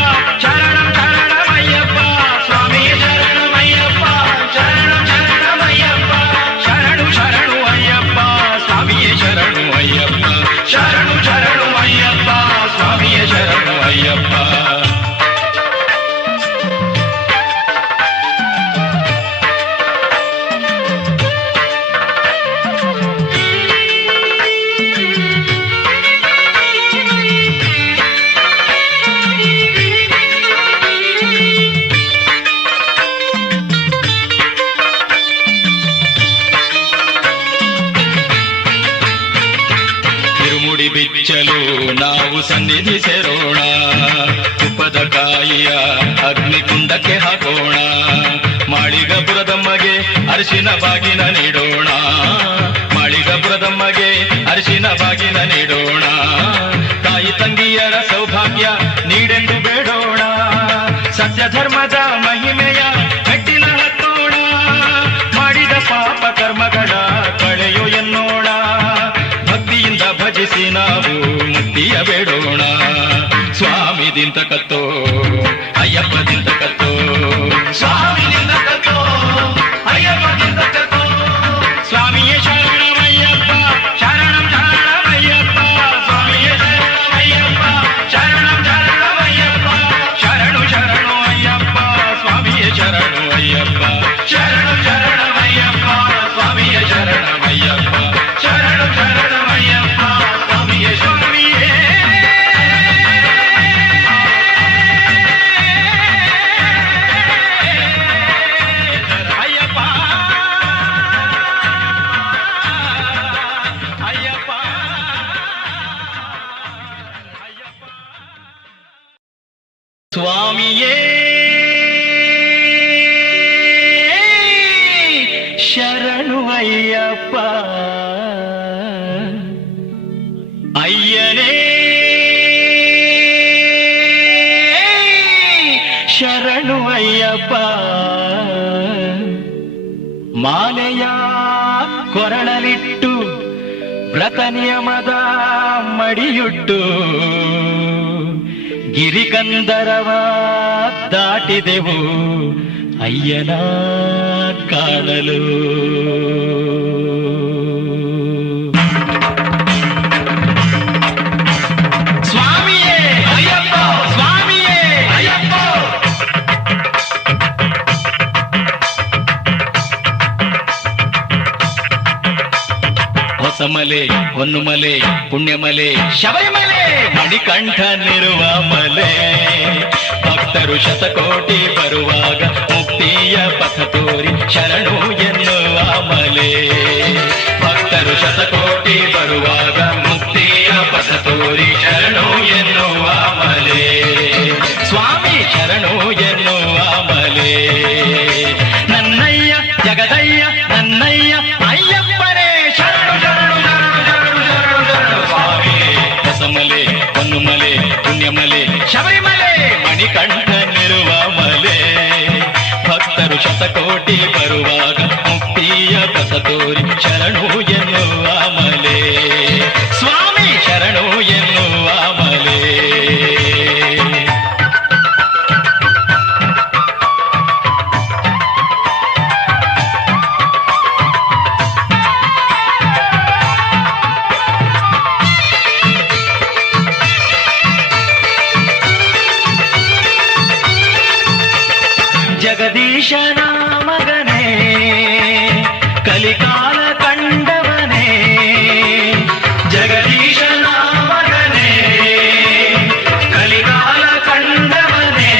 ಶರಣಂ ಶರಣಮಯ್ಯಪ್ಪ, ಸ್ವಾಮಿ ಶರಣಮಯ್ಯಪ್ಪ ಶರಣಂ ಶರಣಮಯ್ಯಪ್ಪ. ಶರಣು ಶರಣು ಅಯ್ಯಪ್ಪ ಸ್ವಾಮಿಯೇ ಶರಣು ಅಯ್ಯಪ್ಪ, ಶರಣು ಶರಣು ಅಯ್ಯಪ್ಪ ಸ್ವಾಮಿಯೇ ಶರಣು ಅಯ್ಯಪ್ಪ. ತಿರುಮುಡಿ ಬಿಚ್ಚಲು ನಾವು ಸನ್ನಿಧಿ ಸೇರೋಣ, ತುಪ್ಪದ ಕಾಯಿಯ ಅಗ್ನಿಕುಂಡಕ್ಕೆ ಹಾಕೋಣ. ಮಾಳಿಗಪುರದಮ್ಮಗೆ ಅರಿಶಿನ ಬಾಗಿನ ನೀಡೋಣ, ಮಾಳಿಗಪುರದಮ್ಮಗೆ ಅರಿಶಿನ ಬಾಗಿನ ನೀಡೋಣ. ತಾಯಿ ತಂಗಿಯರ ಸೌಭಾಗ್ಯ ನೀಡೆಂದು ಬೇಡೋಣ, ಸತ್ಯ ಧರ್ಮದ ಮಹಿಮೆಯ ಮೆಟ್ಟಿನ ಹತ್ತೋಣ. ಮಾಡಿದ ಪಾಪ ಕರ್ಮಗಳ ಕಳೆಯೋ ಎನ್ನೋಣ, ಭಕ್ತಿಯಿಂದ ಭಜಿಸಿ ನಾವು ಮುಕ್ತಿಯ ಬೇಡೋಣ. ಸ್ವಾಮಿ ದಿಂತ ಕತ್ತೋ ಅಯ್ಯಪ್ಪ ದಿಂತ ಕತ್ತೋ, ಸ್ವಾಮಿ ದಿಂತ ಕತ್ತೋ ಅಯ್ಯಪ್ಪ ದಿಂತ ಕತ್ತೋ. ಸ್ವಾಮಿಯೇ ಶರಣಮಯ್ಯಪ್ಪ ಶರಣಂ ಶರಣಮಯ್ಯಪ್ಪ, ಸ್ವಾಮಿಯೇ ಶರಣಮಯ್ಯಪ್ಪ ಶರಣಂ ಶರಣಮಯ್ಯಪ್ಪ. ಶರಣು ಶರಣು ಅಯ್ಯಪ್ಪ ಸ್ವಾಮಿಯೇ ಶರಣು ಅಯ್ಯಪ್ಪ, ಶರಣು ಶರಣಮಯ್ಯಪ್ಪ ಸ್ವಾಮಿಯೇ ಶರಣಮಯ್ಯಪ್ಪ, ಶರಣು ಶರಣಮಯ್ಯಪ್ಪ ಸ್ವಾಮಿಯೇ ಸ್ವಾಮಿಯೇ. ಅಯ್ಯಪ್ಪ ಅಯ್ಯಪ್ಪ ಅಯ್ಯಪ್ಪ. ಸ್ವಾಮಿಯೇ ಶರಣು ಅಯ್ಯಪ್ಪ, ಅಯ್ಯನೇ ಶರಣು ಅಯ್ಯಪ್ಪ. ಮಾಲೆಯ ಕೊರಳಲಿಟ್ಟು ವ್ರತ ನಿಯಮದ ಮಡಿಯುಟ್ಟು, ಗಿರಿಕಂದರವ ದಾಟಿದೆವು ಅಯ್ಯನ ಕಾಣಲು. ಸ್ವಾಮಿಯೇ ಅಯ್ಯಪ್ಪ ಸ್ವಾಮಿಯೇ ಅಯ್ಯಪ್ಪ. ಹೊಸಮಲೆ ಹೊನ್ನುಮಲೆ ಪುಣ್ಯಮಲೆ ಶಬರಿಮಲೆ ಮಣಿಕಂಠನಿರುವ ಮಲೆ. ಭಕ್ತರು ಶತಕೋಟಿ ಬರುವಾಗ ಮುಕ್ತಿಯ ಪಥ ತೋರಿ ಶರಣು ಎನ್ನುವ ಮಲೆ. ಭಕ್ತರು ಶತಕೋಟಿ ಬರುವಾಗ ಮುಕ್ತಿಯ ಪಥ ತೋರಿ ಶರಣು ಎನ್ನುವ ಮಲೆ. ಸ್ವಾಮಿ ಶರಣು ಎನ್ನುವ ಮಲೆ. ನನ್ನಯ್ಯ ಜಗದಯ್ಯ ನನ್ನಯ್ಯ ಅಯ್ಯಪ್ಪನೇ ಶರಣು ಶರಣು ಶರಣು ಶರಣು ಶರಣು ಶರಣು. ಸ್ವಾಮಿ ಹೊಸಮಲೆ ಹೊನ್ನುಮಲೆ ಪುಣ್ಯಮಲೆ ಶಬರಿಮಲೆ ಮಣಿಕಂಠನಿರುವ ಮಲೆ. ಭಕ್ತರು ಶತಕೋಟಿ ಬರುವಾಗ ಮುಕ್ತಿಯ ಪಥ ತೋರಿ ಶರಣು ಎನ್ನುವ ಮಲೆ. ಸ್ವಾಮಿ ಶರಣು ಎನ್ನುವ ಮಲೆ. ಜಗದೀಶನ ಮಗನೇ ಕಲಿಕಾಲ ಕಂಡವನೇ, ಜಗದೀಶನ ಮಗನೇ ಕಲಿಕಾಲ ಕಂಡವನೇ.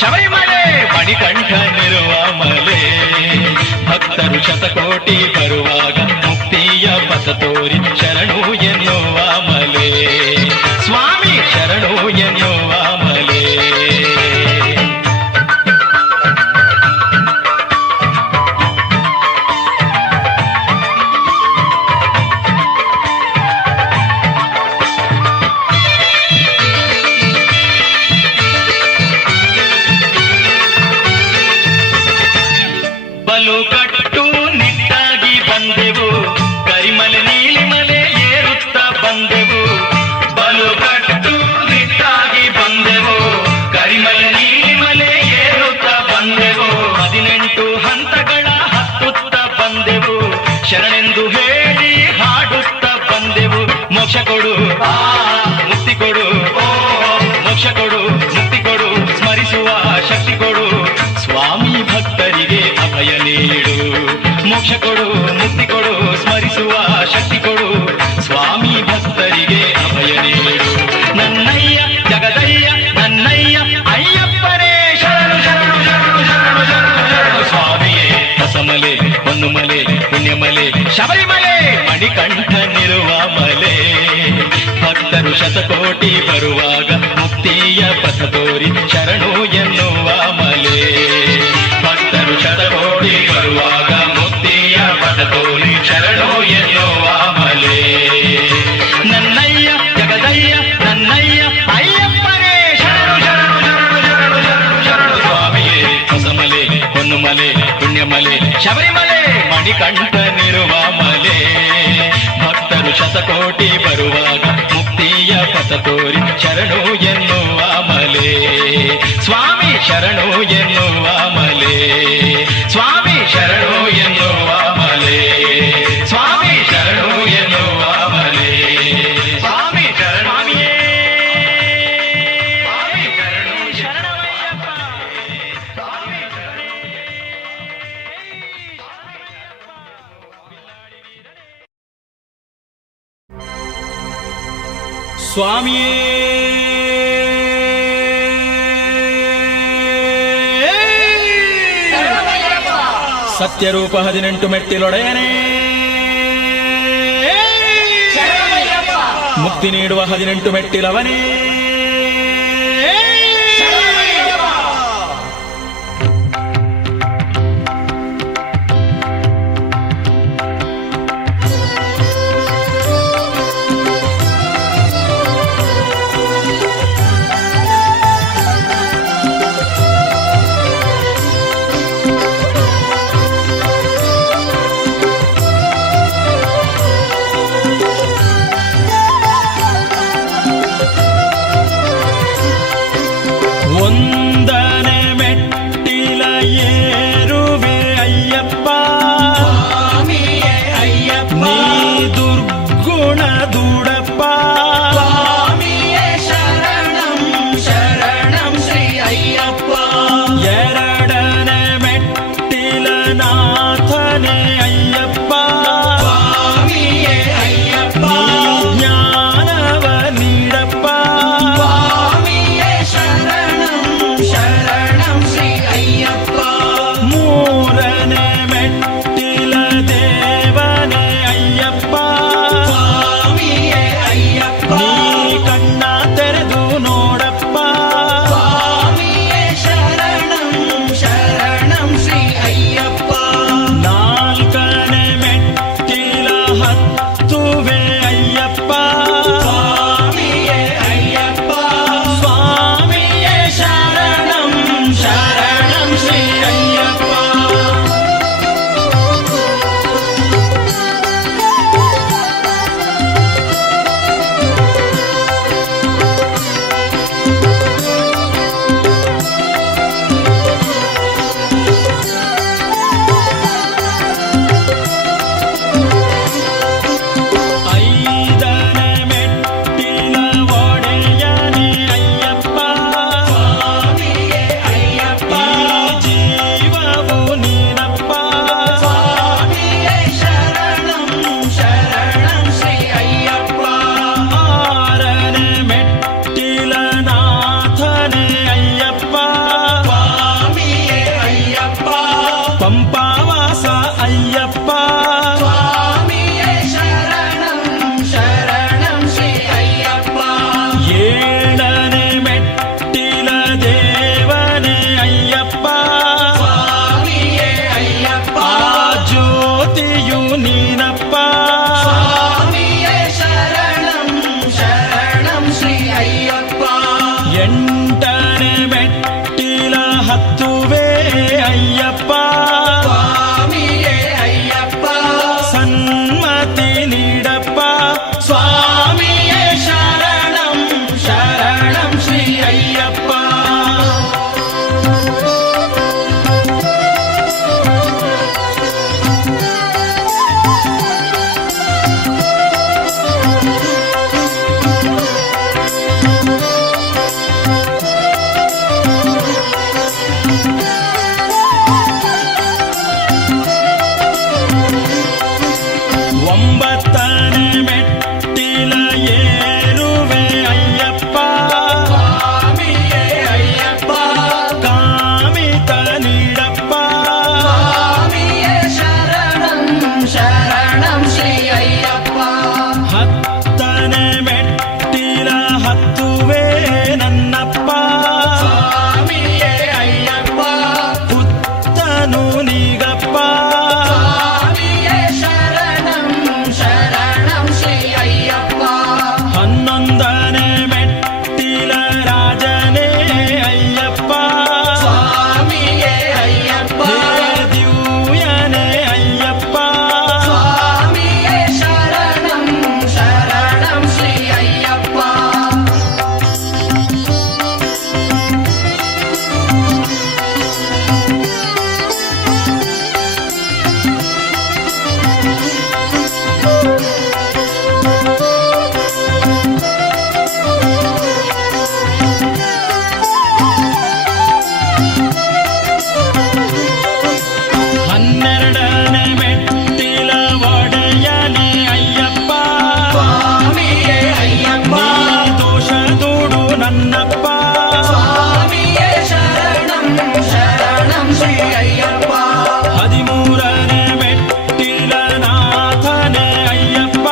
ಶಬರಿಮಲೆ ಮಣಿಕಂಠನಿರುವ ಮಲೆ ಭಕ್ತರು ಶತಕೋಟಿ ಬರುವಾಗ ಮುಕ್ತಿಯ ಪಥ ತೋರಿ ಶರಣು ಎನ್ನುವ ಮಲೆ ಸ್ವಾಮಿ ಶರಣು ಎನ್ನುವ ಮಲೆ ಬಲು ಕಟ್ಟು ನಿಟ್ಟಾಗಿ ಬಂದೆವು ಕರಿಮಲೆ ನೀಲಿಮಲೆ ಏರುತ್ತಾ ಬಂದೆವು ಬಲು ಕಟ್ಟು ನಿಟ್ಟಾಗಿ ಬಂದೆವು ಕರಿಮಲೆ ನೀಲಿಮಲೆ ಏರುತ್ತಾ ಬಂದೆವು 18 ಹಂತಗಳ ಹತ್ತುತ್ತಾ ಬಂದೆವು ಶರಣೆಂದು ಹೇಳಿ ಹಾಡುತ್ತಾ ಬಂದೆವು ಮೋಕ್ಷ ಕೊಡು ಮುಕ್ತಿ ಕೊಡು ಮೋಕ್ಷ ಕೊಡು ಮುಕ್ತಿ ಕೊಡು ಸ್ಮರಿಸುವ ಶಕ್ತಿ ಕೊಡು ಸ್ವಾಮಿ ಭಕ್ತರಿಗೆ ಅಭಯ ನೀಡು ಮೋಕ್ಷ ಕೊಡು ಮುಕ್ತಿ ಕೊಡು ಸ್ಮರಿಸುವ ಶಕ್ತಿ ಕೊಡು ಸ್ವಾಮಿ ಭಕ್ತರಿಗೆ ಅಭಯ ನೀಡು ನನ್ನಯ್ಯ ಜಗದಯ್ಯ ನನ್ನಯ್ಯ ಅಯ್ಯಪ್ಪನೇ ಶರಣು ಶರಣು ಶರಣು ಶರಣು ಶರಣು ಶರಣು ಸ್ವಾಮಿಯೇ ಹೊಸಮಲೆ ಹೊನ್ನುಮಲೆ ಪುಣ್ಯಮಲೆ ಶಬರಿಮಲೆ ಮಣಿಕಂಠನಿರುವ ಮಲೆ ಭಕ್ತರು ಶತಕೋಟಿ ಬರುವಾಗ ಮುಕ್ತಿಯ ಪಥ ತೋರಿ ಶರಣು ಎನ್ನುವ ಮಲೆ ಭಕ್ತರು ಶತಕೋಟಿ ಬರುವಾಗ ಮುಕ್ತಿಯ ಪಥ ತೋರಿ ಶರಣು ಎನ್ನುವ ಮಲೆ ನನ್ನಯ್ಯ ಜಗದಯ್ಯ ನನ್ನಯ್ಯ ಅಯ್ಯಪ್ಪನೇ ಶರಣು ಶರಣು ಶರಣು ಶರಣು ಶರಣು ಶರಣು ಸ್ವಾಮಿಯೇ ಹೊಸಮಲೆ ಹೊನ್ನುಮಲೆ ಪುಣ್ಯಮಲೆ ಶಬರಿಮಲೆ ಮಣಿಕಂಠನಿರುವ ಮಲೆ ಭಕ್ತರು ಶತಕೋಟಿ ಬರುವಾಗ ಮುಕ್ತಿಯ ಪಥ ತೋರಿ ಶರಣು ಎನ್ನುವ ಮಲೆ ಸ್ವಾಮಿ ಶರಣು ಎನ್ನುವ ಮಲೆ ಸ್ವಾಮಿ ಶರಣು ಎನ್ನುವ ಮಲೆ ಸ್ವಾಮಿ ಶರಣು ಎನ್ನುವ ಮಲೆ ಸ್ವಾಮಿ ಶರಣಾಮಿಯೇ ಸ್ವಾಮಿ ಶರಣು ಶರಣಮಯ್ಯಪ್ಪ ಸ್ವಾಮಿ ಸ್ವಾಮಿಯೇ ಸತ್ಯರೂಪ 18 ಮೆಟ್ಟಿಲೊಡೆಯನೇ ಮುಕ್ತಿ ನೀಡುವ 18 ಮೆಟ್ಟಿಲವನೇ ಒಂದನೆ ಮೆಟ್ಟಿಲ ಏರುವೆ ಅಯ್ಯಪ್ಪ ನೀ ದುರ್ಗುಣ ದೂಡಪ್ಪ ಎರಡನೆ ಮೆಟ್ಟಿಲ ನಾಥನೆ ಅಯ್ಯಪ್ಪ ನೀ ಜ್ಞಾನವ ನೀಡಪ್ಪ ಮೂರನೆ ಮೆಟ್ಟಿಲ ದೇವನೇ ಅಯ್ಯಪ್ಪ ಸ್ವಾಮಿಯೇ ಶರಣಂ ಶರಣಂ ಶ್ರೀ ಅಯ್ಯಪ್ಪ. ಒಂಬತ್ತನೇ ಮೆಟ್ಟಿಲ ಏರುವೆ ಅಯ್ಯಪ್ಪ, ಸ್ವಾಮಿಯೇ ಅಯ್ಯಪ್ಪ ಕಾಮಿತ ನೀಡಪ್ಪ. ಸ್ವಾಮಿಯೇ ಶರಣಂ ಶರಣಂ ಶ್ರೀ ಅಯ್ಯಪ್ಪ ಹತ್ತನೇ ಮೆಟ್ಟಿಲ ಹತ್ತುವೆ ನನ್ನಪ್ಪ, ಸ್ವಾಮಿಯೇ ಅಯ್ಯಪ್ಪ ಪುತ್ತನು ನೀಗಪ್ಪ. ಸ್ವಾಮಿಯೇ ಶರಣಂ ಶರಣಂ ಶ್ರೀ ಅಯ್ಯಪ್ಪ 11ನೇ ಮೆಟ್ಟಿಲ ರಾಜನೇ ಅಯ್ಯಪ್ಪ, ಸ್ವಾಮಿಯೇ ಅಯ್ಯಪ್ಪ ದಿವ್ಯನೇ ಅಯ್ಯಪ್ಪ. ಸ್ವಾಮಿಯೇ ಶರಣಂ ಶರಣಂ ಶ್ರೀ ಅಯ್ಯಪ್ಪ ಹನ್ನೆರಡನೇ ಮೆಟ್ಟಿಲ ಒಡೆಯನೇ ಅಯ್ಯಪ್ಪ, ಸ್ವಾಮಿಯೇ ಅಯ್ಯಪ್ಪ ನೀ ದೋಷ ದೂಡು ನನ್ನಪ್ಪ. ಸ್ವಾಮಿಯೇ ಶರಣಂ ಶರಣಂ ಶ್ರೀ ಅಯ್ಯಪ್ಪ 13ನೇ ಮೆಟ್ಟಿಲ ನಾಥನೇ ಅಯ್ಯಪ್ಪ,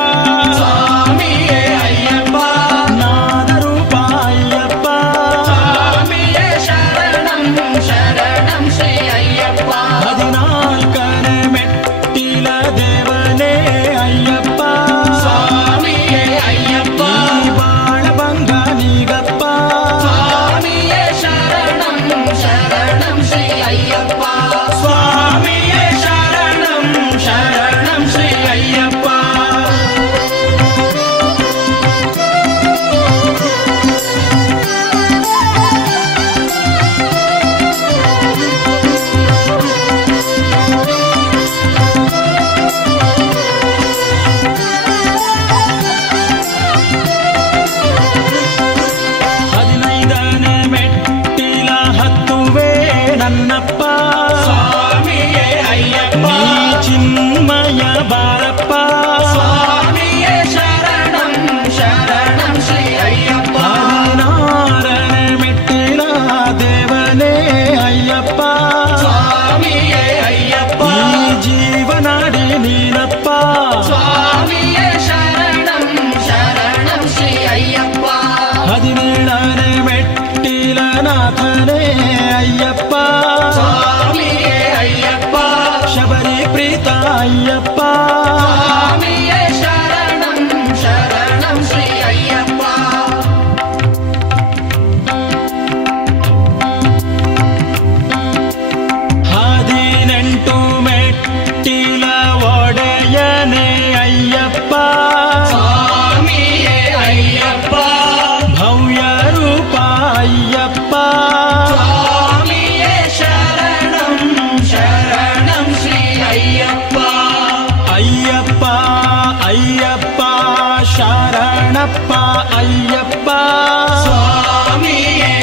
ಸ್ವಾಮಿಯೇ ಅಯ್ಯಪ್ಪ ನಾದರೂಪ ಅಯ್ಯಪ್ಪ. ಸ್ವಾಮಿಯೇ ಶರಣಂ ಶರಣಂ ಶ್ರೀ ಅಯ್ಯಪ್ಪ 14ನೇ ಮೆಟ್ಟಿಲ ದೇವನೇ ಅಯ್ಯಪ್ಪ, ಸ್ವಾಮಿಯೇ ಅಯ್ಯಪ್ಪ ಈ ಬಾಳಭಂಗ ನೀಗಪ್ಪ. ಸ್ವಾಮಿಯೇ ಶರಣಂ ಶರಣಂ ಶ್ರೀ ಅಯ್ಯಪ್ಪ ಸ್ವಾಮಿಯೇ ಶರಣಂ ಶರಣಂ ಶ್ರೀ ಅಯ್ಯಪ್ಪ. ಹದಿನೈದನೇ ಮೆಟ್ಟಿಲ ಹತ್ತುವೆ ನನ್ನಪ್ಪ, ಸ್ವಾಮಿಯೇ ಅಯ್ಯಪ್ಪ ನೀ ಚಿನ್ಮಯ ಬಾರಪ್ಪ. ಸ್ವಾಮಿಯೇ ಶರಣಂ ಶರಣಂ ಶ್ರೀ ಅಯ್ಯಪ್ಪ 16ನೇ ಮೆಟ್ಟಿಲ ದೇವನೇ ಅಯ್ಯಪ್ಪ, ಸ್ವಾಮಿಯೇ ಅಯ್ಯಪ್ಪ ಈ ಜೀವನಾಡಿ ನೀನಪ್ಪ. ಸ್ವಾಮಿಯೇ ಶರಣಂ ಶರಣಂ ಶ್ರೀ ಅಯ್ಯಪ್ಪ 17ನೇ ಮೆಟ್ಟಿಲ ನಾಥನೇ ಅಯ್ಯಪ್ಪ, ಸ್ವಾಮಿಯೇ ಅಯ್ಯಪ್ಪ ಶಬರಿ ಪ್ರೀತ ಅಯ್ಯಪ್ಪ. ಸ್ವಾಮಿಯೇ ಶರಣಂ ಶರಣಂ ಶ್ರೀ ಅಯ್ಯಪ್ಪ 18 ಮೆಟ್ಟಿಲ ಒಡೆಯನೇ ಅಯ್ಯಪ್ಪ, ಸ್ವಾಮಿಯೇ ಅಯ್ಯಪ್ಪ ಭವ್ಯ ರೂಪ ಅಯ್ಯಪ್ಪ. ಸ್ವಾಮಿಯೇ ಶರಣಂ ಶರಣಂ ಶ್ರೀ ಅಯ್ಯಪ್ಪ ಅಯ್ಯಪ್ಪ ಅಯ್ಯಪ್ಪ ಶರಣಪ್ಪ ಅಯ್ಯಪ್ಪ. ಸ್ವಾಮಿಯೇ